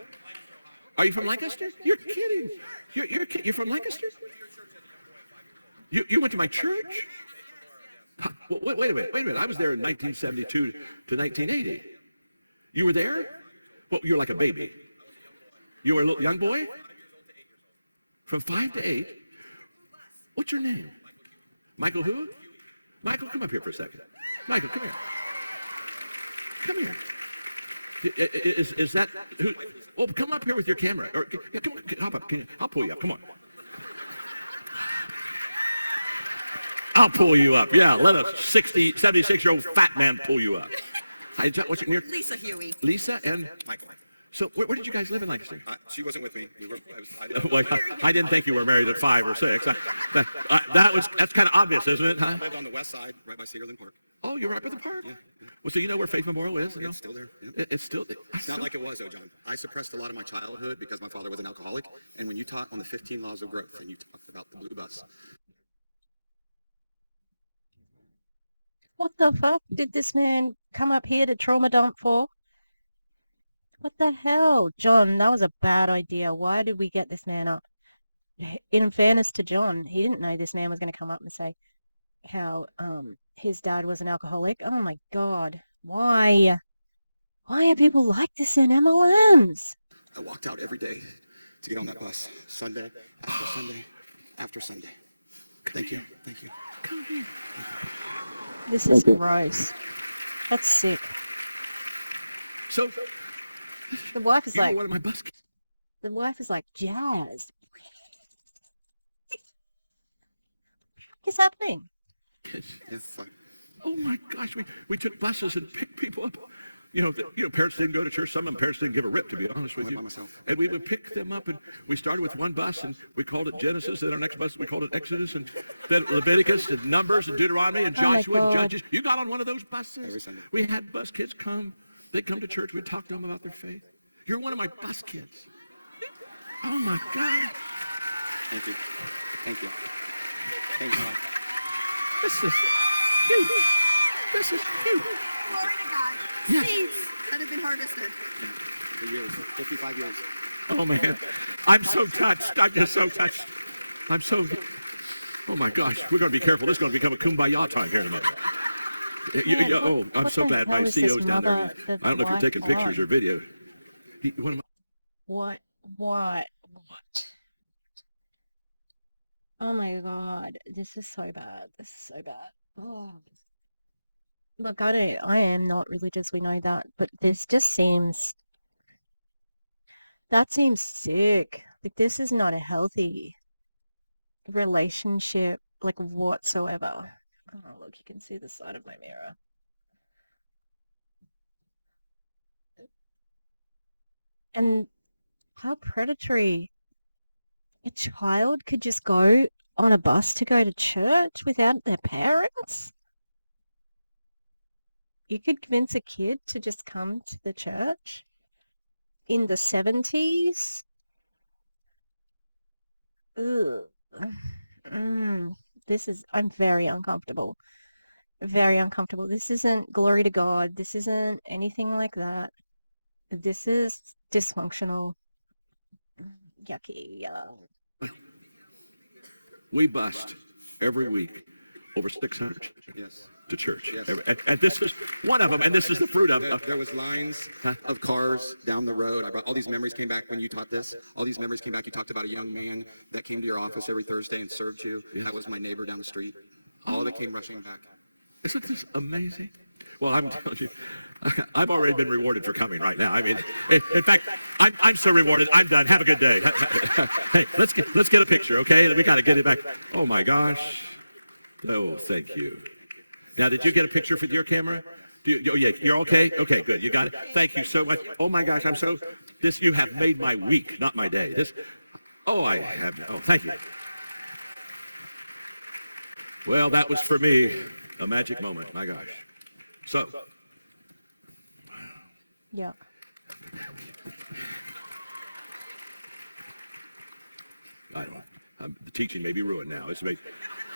Are you from Lancaster? You're kidding. You're from Lancaster? You went to my church? Wait a minute. I was there in 1972 to 1980. You were there? Well, you were like a baby. You were a little young boy? From 5 to 8? What's your name? Michael who? Michael, come up here for a second. Michael, come here. Come here. Is that who? Oh, come up here with your camera. Or, yeah, come on, hop up. I'll pull you up. Come on. I'll pull you up. Yeah, let a 76-year-old fat man pull you up. Hi, what's your name? Lisa Huey. Lisa and Michael. So where did you guys live in Lancaster? She wasn't with me. I didn't think you were married at 5 or 6. That's kind of obvious, isn't it? Huh? I lived on the west side, right by Cedarland Park. Oh, you're right by the park? Yeah. Well, so you know where Faith Memorial is? It's still there. Yeah. It's still there. It's not like it was, though, John. I suppressed a lot of my childhood because my father was an alcoholic. And when you taught on the 15 laws of growth and you talked about the blue bus. What the fuck did this man come up here to trauma dump for? What the hell? John, that was a bad idea. Why did we get this man up? In fairness to John, he didn't know this man was going to come up and say how his dad was an alcoholic. Oh my God. Why? Why are people like this in MLMs? I walked out every day to get on that bus, Sunday after Sunday after Sunday. Thank you. Thank you. Come here. This is gross. That's sick. So The wife is you like, were one of my bus kids. the wife is like jazzed. What is happening? Yeah, fine. Oh my gosh, we took buses and picked people up. Parents didn't go to church. Some of them parents didn't give a rip, to be honest with I went you. by myself. And we would pick them up, and we started with one bus, and we called it Genesis. Then our next bus, we called it Exodus, and then Leviticus, and Numbers, and Deuteronomy, and Oh my Joshua, and God. Judges. You got on one of those buses? Every Sunday. We had bus kids come. They'd come to church. We'd talk to them about their faith. You're one of my bus kids. Oh my God. Thank you. Thank you. Thank you. This is cute. This is cute. Glory to God. Yes. Seeds that have been harvested. For years, 55 years. Oh man, I'm so touched. I'm just so touched. I'm so, oh my gosh, we're going to be careful. This is going to become a kumbaya time here in a minute. I'm what so the glad my hell is this CEO's down there. mother of I don't know if you're taking white pictures on? or video. One of my, What? Oh my God, this is so bad. This is so bad. Oh. Look, I am not religious, we know that, but this just that seems sick. Like, this is not a healthy relationship, like, whatsoever. Oh, look, you can see the side of my mirror. And how predatory. A child could just go on a bus to go to church without their parents? You could convince a kid to just come to the church in the 70s? Ugh. I'm very uncomfortable. Very uncomfortable. This isn't glory to God. This isn't anything like that. This is dysfunctional. Yucky. we bust every week over 600 Yes. to church. Yes. And this is one of them, and this is the fruit of There was lines of cars down the road. I brought all these memories came back when you taught this. All these memories came back. You talked about a young man that came to your office every Thursday and served you. Yes. That was my neighbor down the street. All of it came rushing back. Isn't this amazing? Well, I'm telling you, I've already been rewarded for coming right now. I mean, in fact, I'm so rewarded. I'm done. Have a good day. Hey, let's get a picture, okay? We got to get it back. Oh my gosh. Oh, thank you. Now, did you get a picture with your camera? Yeah, you're okay? Okay, good. You got it. Thank you so much. Oh my gosh, you have made my week, not my day. Thank you. Well, that was for me a magic moment. My gosh. So. Yeah. I don't know. The teaching may be ruined now.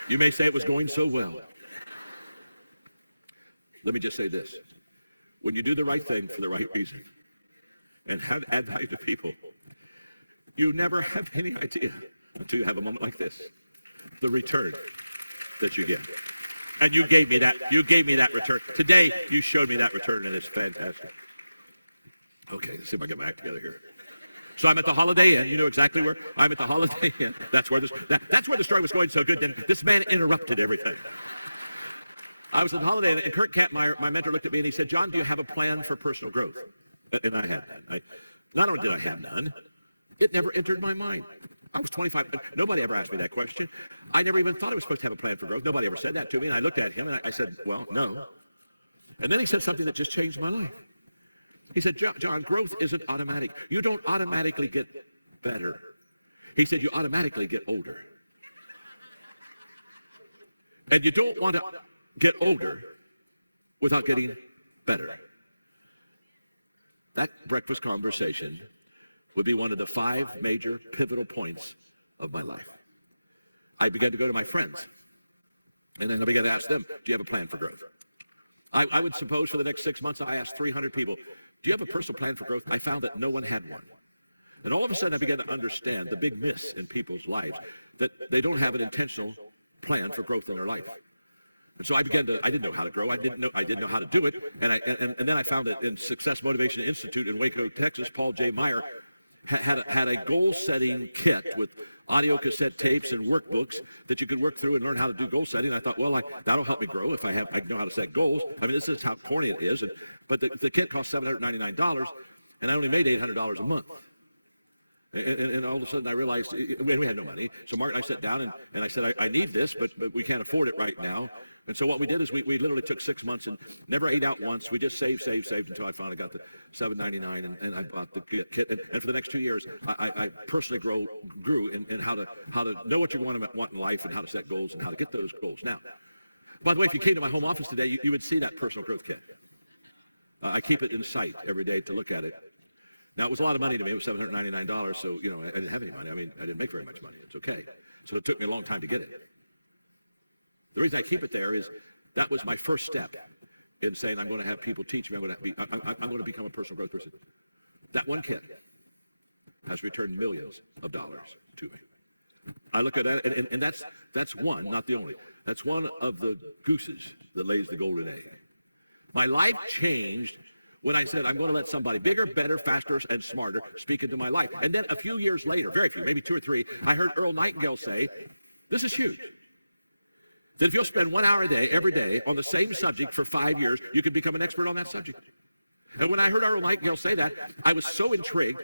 You may say it was going so well. Let me just say this. When you do the right thing for the right reason and add value to people, you never have any idea until you have a moment like this, the return that you get. And you gave me that return. Today, you showed me that return, and it's fantastic. Okay, let's see if I get my act together here. So I'm at the Holiday Inn. You know exactly where? I'm at the Holiday Inn. That's where the story was going so good. Then this man interrupted everything. I was at the Holiday Inn, and Kurt Kattmeyer, my mentor, looked at me and he said, "John, do you have a plan for personal growth?" And I had none. Not only did I have none, it never entered my mind. I was 25. Nobody ever asked me that question. I never even thought I was supposed to have a plan for growth. Nobody ever said that to me. And I looked at him and I said, well, no. And then he said something that just changed my life. He said, John, growth isn't automatic. You don't automatically get better. He said, you automatically get older. And you don't want to get older without getting better. That breakfast conversation would be one of the 5 major pivotal points of my life. I began to go to my friends, and then I began to ask them, do you have a plan for growth? I would suppose for the next 6 months, I asked 300 people, do you have a personal plan for growth? I found that no one had one. And all of a sudden, I began to understand the big miss in people's lives, that they don't have an intentional plan for growth in their life. And so I didn't know how to grow. I didn't know how to do it. And then I found that in Success Motivation Institute in Waco, Texas, Paul J. Meyer had a goal-setting kit with audio cassette tapes and workbooks that you could work through and learn how to do goal setting. I thought, well, that'll help me grow if I know how to set goals. I mean, this is how corny it is. But the kit cost $799, and I only made $800 a month. And all of a sudden I realized, and we had no money. So Mark and I sat down and I said, I need this, but we can't afford it right now. And so what we did is we literally took 6 months and never ate out once. We just saved until I finally got the $7.99 and I bought the kit. And for the next 2 years, I personally grew in how to know what you want in life and how to set goals and how to get those goals. Now, by the way, if you came to my home office today, you would see that personal growth kit. I keep it in sight every day to look at it. Now, it was a lot of money to me. It was $799, so, you know, I didn't have any money. I mean, I didn't make very much money. It's okay. So it took me a long time to get it. The reason I keep it there is that was my first step in saying I'm going to have people teach me. I'm going to become a personal growth person. That one kit has returned millions of dollars to me. I look at that, and that's one, not the only. That's one of the gooses that lays the golden egg. My life changed when I said, I'm going to let somebody bigger, better, faster, and smarter speak into my life. And then a few years later, very few, maybe 2 or 3, I heard Earl Nightingale say, this is huge, that if you'll spend 1 hour a day, every day, on the same subject for 5 years, you can become an expert on that subject. And when I heard Earl Nightingale say that, I was so intrigued.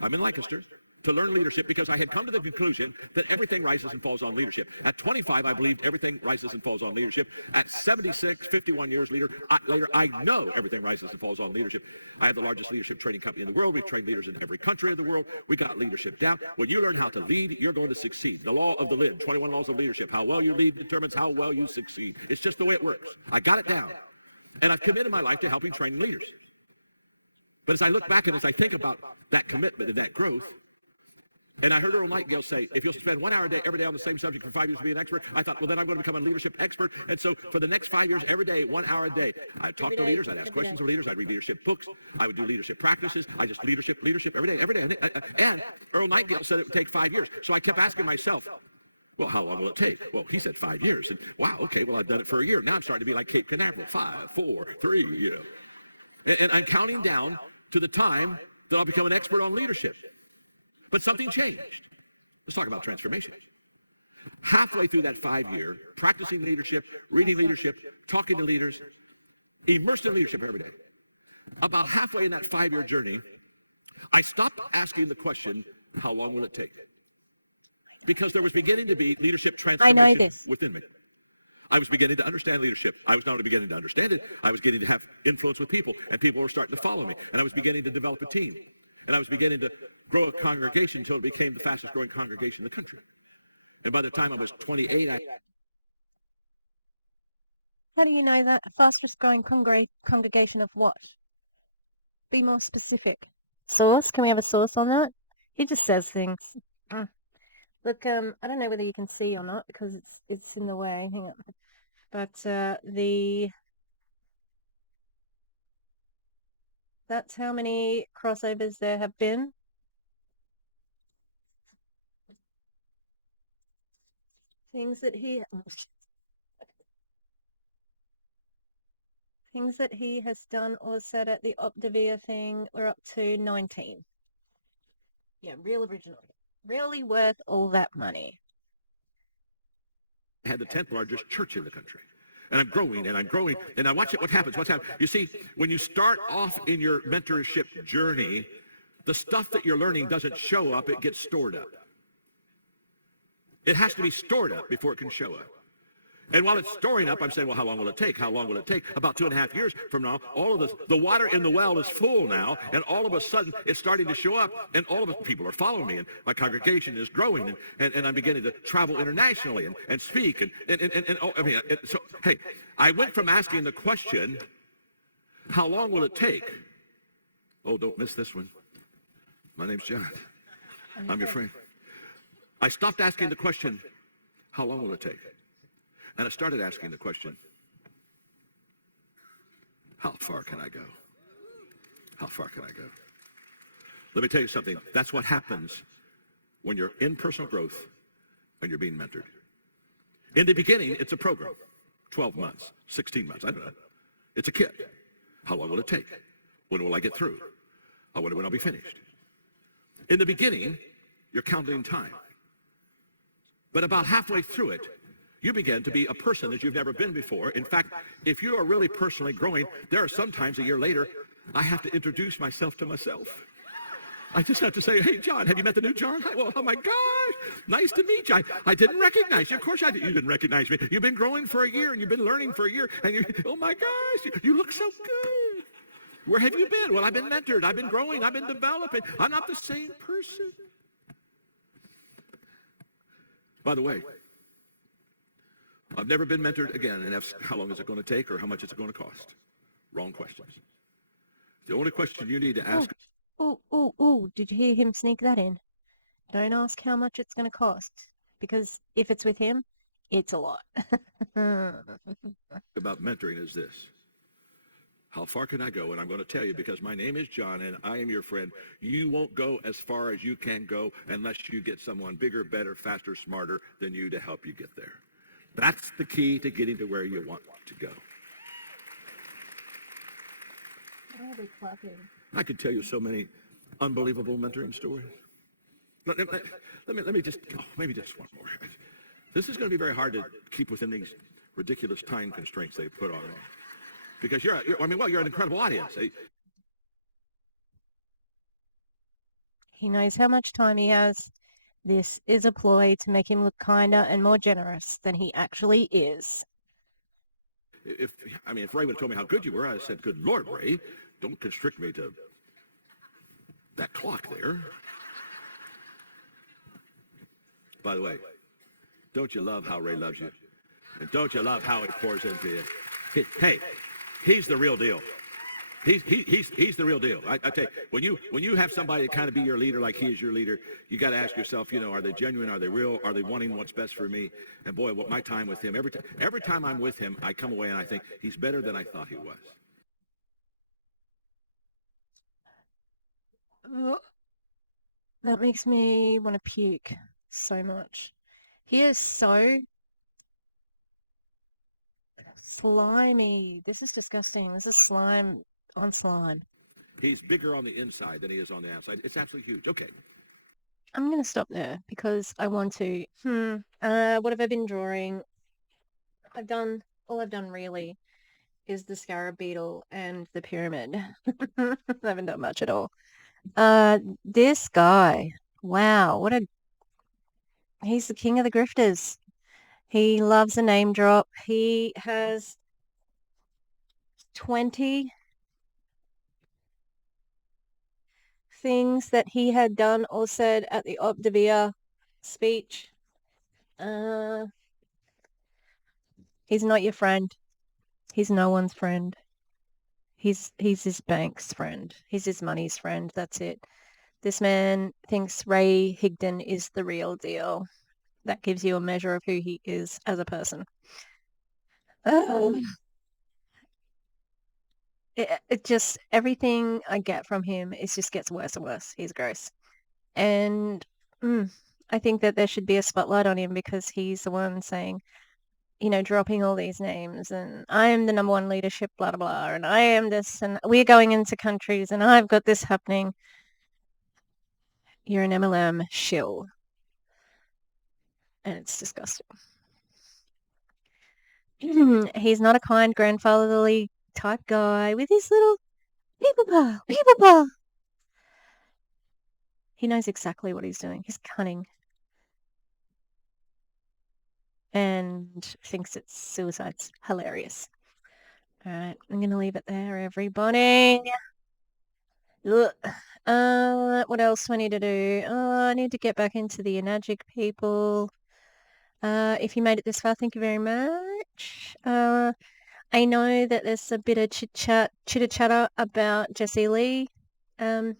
I'm in Lancaster, to learn leadership because I had come to the conclusion that everything rises and falls on leadership. At 25, I believed everything rises and falls on leadership. At 76, 51 years later, I know everything rises and falls on leadership. I have the largest leadership training company in the world. We've trained leaders in every country of the world. We got leadership down. When you learn how to lead, you're going to succeed. The law of the lid, 21 laws of leadership. How well you lead determines how well you succeed. It's just the way it works. I got it down. And I've committed my life to helping train leaders. But as I look back and as I think about that commitment and that growth, and I heard Earl Nightingale say, if you'll spend 1 hour a day, every day on the same subject for 5 years to be an expert, I thought, well, then I'm going to become a leadership expert. And so for the next 5 years, every day, 1 hour a day, I'd talk to leaders, I'd ask questions of leaders, I'd read leadership books, I would do leadership practices, I just leadership every day. And Earl Nightingale said it would take 5 years. So I kept asking myself, well, how long will it take? Well, he said 5 years. And wow, okay, well, I've done it for a year. Now I'm starting to be like Cape Canaveral, 5, 4, 3, you know. And I'm counting down to the time that I'll become an expert on leadership. But something changed. Let's talk about transformation. Halfway through that 5 year, practicing leadership, reading leadership, talking to leaders, immersed in leadership every day. About halfway in that 5 year journey, I stopped asking the question, how long will it take? Because there was beginning to be leadership transformation within me. I was beginning to understand leadership. I was not only beginning to understand it, I was getting to have influence with people, and people were starting to follow me. And I was beginning to develop a team. And I was beginning to grow a congregation until it became the fastest growing congregation in the country. And by the time I was 28, How do you know that? Fastest growing congregation of what? Be more specific. Source? Can we have a source on that? He just says things. Look, I don't know whether you can see or not because it's in the way. Hang on. But that's how many crossovers there have been. Things that he has done or said at the Optavia thing, we're up to 19. Yeah, real original. Really worth all that money. I had the 10th largest church in the country. And I'm growing, and and I watch it. What happens? You see, when you start off in your mentorship journey, the stuff that you're learning doesn't show up, it gets stored up. It has to be stored up before it can show up. And while it's storing up, I'm saying, well, how long will it take? How long will it take? About 2.5 years from now, all of the water in the well is full now, and all of a sudden it's starting to show up, and all of us, people are following me, and my congregation is growing, and I'm beginning to travel internationally and speak, so, hey, I went from asking the question, how long will it take? Oh, don't miss this one. My name's John. I'm your friend. I stopped asking the question, how long will it take? And I started asking the question, how far can I go? How far can I go? Let me tell you something. That's what happens when you're in personal growth and you're being mentored. In the beginning, it's a program. 12 months, 16 months, I don't know. It's a kit. How long will it take? When will I get through? I wonder when I'll be finished. In the beginning, you're counting time. But about halfway through it, you begin to be a person that you've never been before. In fact, if you are really personally growing, there are sometimes a year later, I have to introduce myself to myself. I just have to say, hey, John, have you met the new John? Well, oh my gosh, nice to meet you. I didn't recognize you. Of course I did. You didn't recognize me. You've been growing for a year and you've been learning for a year. And oh my gosh, you look so good. Where have you been? Well, I've been mentored. I've been growing. I've been developing. I'm not the same person. By the way, I've never been mentored again and asked how long is it going to take or how much is it going to cost. Wrong questions. The only question you need to ask. Oh, did you hear him sneak that in? Don't ask how much it's going to cost, because if it's with him, it's a lot. About mentoring is this. How far can I go? And I'm going to tell you, because my name is John and I am your friend. You won't go as far as you can go unless you get someone bigger, better, faster, smarter than you to help you get there. That's the key to getting to where you want to go. Why are they clapping? I could tell you so many unbelievable mentoring stories. Let me just, maybe just one more. This is going to be very hard to keep within these ridiculous time constraints they put on me. Because you're an incredible audience. He knows how much time he has. This is a ploy to make him look kinder and more generous than he actually is. If Ray would have told me how good you were, I'd have said, good Lord, Ray, don't constrict me to that clock there. By the way, don't you love how Ray loves you? And don't you love how he pours into you? Hey, he's the real deal. He's the real deal. I tell you, when you have somebody to kind of be your leader like he is your leader, you got to ask yourself, are they genuine? Are they real? Are they wanting what's best for me? And boy, what my time with him, every time I'm with him, I come away and I think he's better than I thought he was. That makes me want to puke so much. He is so slimy. This is disgusting. This is slime on slime. He's bigger on the inside than he is on the outside. It's absolutely huge. Okay. I'm going to stop there because I want to. What have I been drawing? All I've done really is the scarab beetle and the pyramid. I haven't done much at all. This guy, wow, he's the king of the grifters. He loves a name drop. He has 20 things that he had done or said at the Optavia speech. He's not your friend. He's no one's friend. He's his bank's friend. He's his money's friend. That's it. This man thinks Ray Higdon is the real deal. That gives you a measure of who he is as a person. It just, everything I get from him, it just gets worse and worse. He's gross. And I think that there should be a spotlight on him because he's the one saying, dropping all these names and I am the number one leadership, blah, blah, blah, and I am this, and we're going into countries and I've got this happening. You're an MLM shill. And it's disgusting. He's not a kind grandfatherly type guy with his little people power. He knows exactly what he's doing. He's cunning. And thinks it's suicide's hilarious. All right, I'm going to leave it there, everybody. Ugh. What else do I need to do? I need to get back into the Enagic people. If you made it this far, thank you very much. I know that there's a bit of chitter-chatter about Jessie Lee. I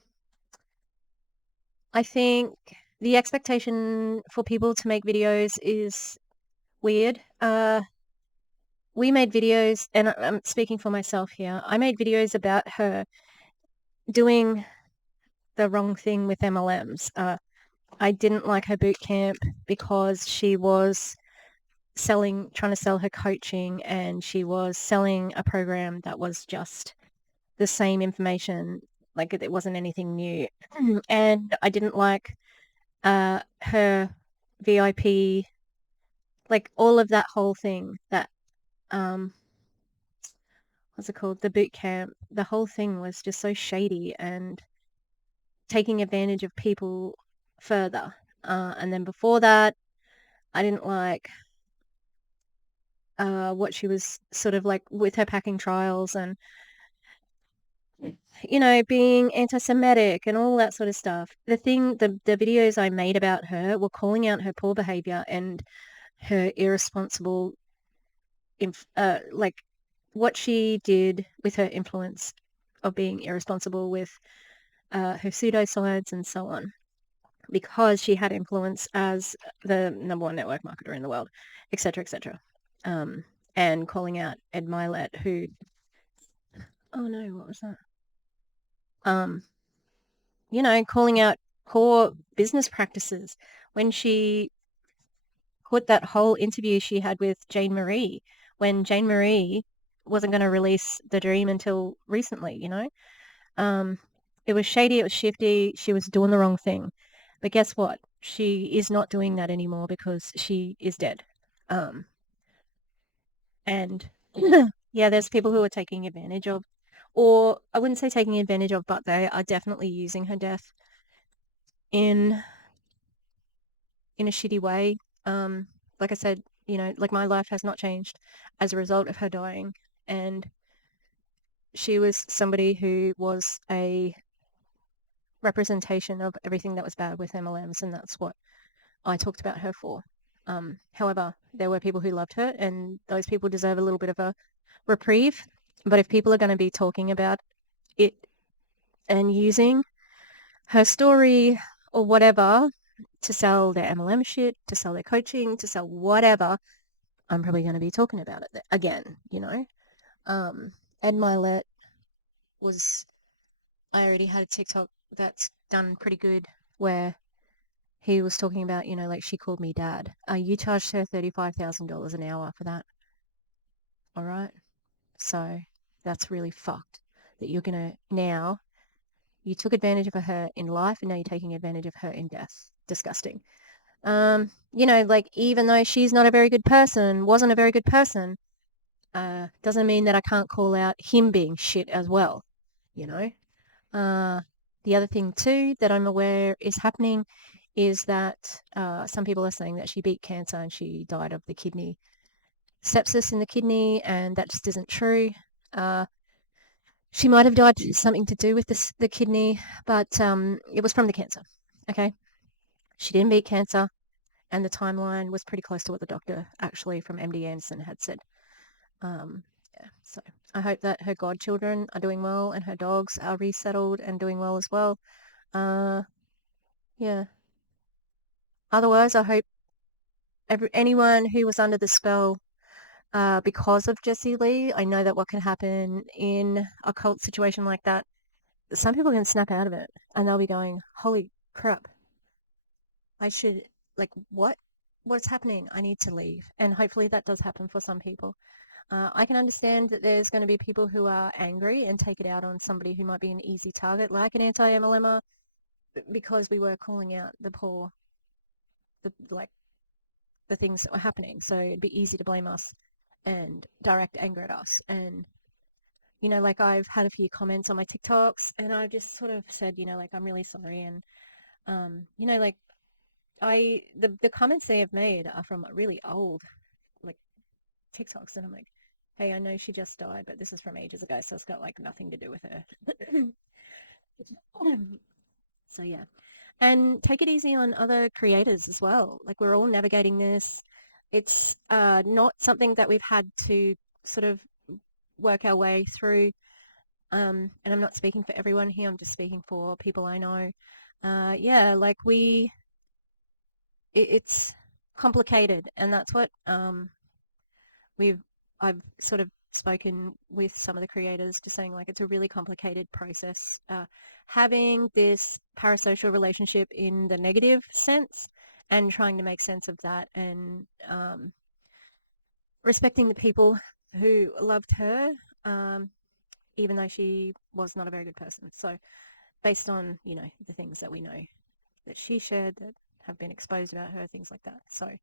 think the expectation for people to make videos is weird. We made videos, and I'm speaking for myself here. I made videos about her doing the wrong thing with MLMs. I didn't like her boot camp because she was trying to sell her coaching, and she was selling a program that was just the same information, like it wasn't anything new. And I didn't like her VIP, like all of that whole thing, that what's it called, the boot camp. The whole thing was just so shady, and taking advantage of people further. And then before that, I didn't like what she was sort of like with her packing trials and, being anti-Semitic and all that sort of stuff. The videos I made about her were calling out her poor behavior and her irresponsible, like what she did with her influence of being irresponsible with her pseudoscience and so on, because she had influence as the #1 network marketer in the world, etc., etc. And calling out Ed Milet, who, oh no, what was that? Calling out poor business practices when she put that whole interview she had with Jane Marie, when Jane Marie wasn't going to release The Dream until recently, It was shady, it was shifty, she was doing the wrong thing. But guess what? She is not doing that anymore because she is dead. And yeah, there's people who are taking advantage of, or I wouldn't say taking advantage of, but they are definitely using her death in a shitty way. Like I said, like my life has not changed as a result of her dying. And she was somebody who was a representation of everything that was bad with MLMs, and that's what I talked about her for. However, there were people who loved her, and those people deserve a little bit of a reprieve. But if people are going to be talking about it and using her story or whatever to sell their MLM shit, to sell their coaching, to sell whatever, I'm probably going to be talking about it again, Ed Milet I already had a TikTok that's done pretty good where he was talking about, like she called me dad. You charged her $35,000 an hour for that. All right. So that's really fucked that you're going to now, you took advantage of her in life and now you're taking advantage of her in death. Disgusting. Like even though she's not a very good person, wasn't a very good person, doesn't mean that I can't call out him being shit as well, The other thing too that I'm aware is happening is that some people are saying that she beat cancer and she died of the kidney sepsis in the kidney, and that just isn't true. She might have died something to do with the kidney, but it was from the cancer. Okay, she didn't beat cancer, and the timeline was pretty close to what the doctor actually from MD Anderson had said. Yeah, so I hope that her godchildren are doing well and her dogs are resettled and doing well as well. Yeah. Otherwise, I hope anyone who was under the spell because of Jessie Lee, I know that what can happen in a cult situation like that, some people can snap out of it and they'll be going, holy crap, I should, like, what's happening? I need to leave. And hopefully that does happen for some people. I can understand that there's going to be people who are angry and take it out on somebody who might be an easy target, like an anti-MLMer, because we were calling out the things that were happening. So it'd be easy to blame us and direct anger at us. And, like I've had a few comments on my TikToks and I've just sort of said, like, I'm really sorry. And, like the comments they have made are from really old, like, TikToks. And I'm like, hey, I know she just died, but this is from ages ago. So it's got like nothing to do with her. So yeah, and take it easy on other creators as well. Like, we're all navigating this. It's not something that we've had to sort of work our way through. And I'm not speaking for everyone here. I'm just speaking for people I know. Yeah, like it's complicated, and that's what I've sort of spoken with some of the creators, just saying, like, it's a really complicated process. Having this parasocial relationship in the negative sense and trying to make sense of that, and respecting the people who loved her, even though she was not a very good person. So based on, the things that we know that she shared that have been exposed about her, things like that. So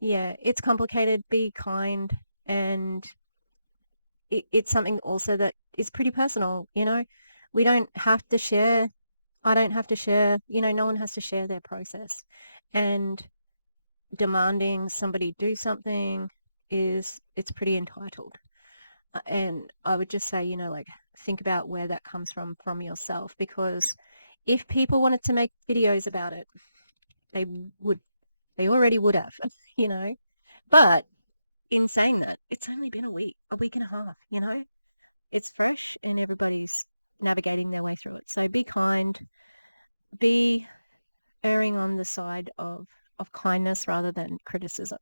yeah, it's complicated. Be kind. And it's something also that is pretty personal, We don't have to share I don't have to share, no one has to share their process. And demanding somebody do something it's pretty entitled. And I would just say, like, think about where that comes from yourself, because if people wanted to make videos about it, they already would have, But in saying that, it's only been a week and a half, It's fresh and everybody's navigating their way through it. So be kind, be erring on the side of kindness rather than criticism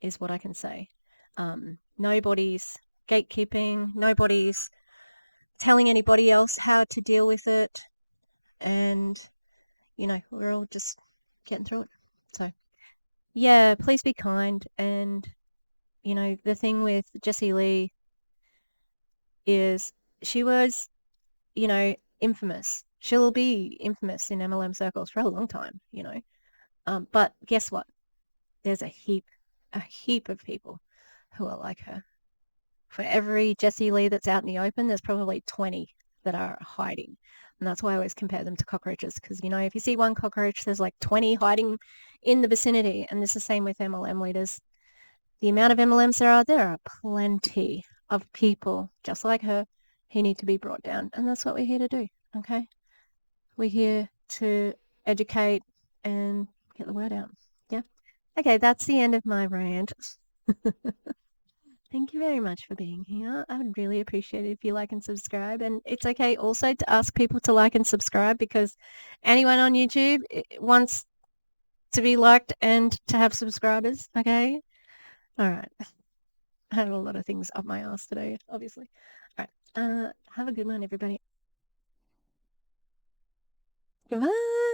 is what I can say. Nobody's gatekeeping, nobody's telling anybody else how to deal with it. And, we're all just getting through it. So, yeah, please be kind. And, the thing with Jessie Lee is she was, infamous. She'll be infamous in MLM circles for a long time, But guess what? There's a heap of people who are like her. For every Jessie Lee that's out in the open, there's probably 20 that are hiding. And that's why I always compare them to cockroaches, because, if you see one cockroach, there's like 20 hiding in the vicinity. And it's the same with MLM leaders. The amount of MLMs there are plenty of people just like her who need to be brought down. And that's what we're here to do, okay? We're here to educate and get the word out. Yeah? Okay, that's the end of my rant. Thank you very much for being here. I would really appreciate it if you like and subscribe. And it's okay also to ask people to like and subscribe, because anyone on YouTube wants to be liked and to have subscribers, okay? All right. I had a lot of things up my ass today, obviously. All right. Have a good one, everybody. Goodbye.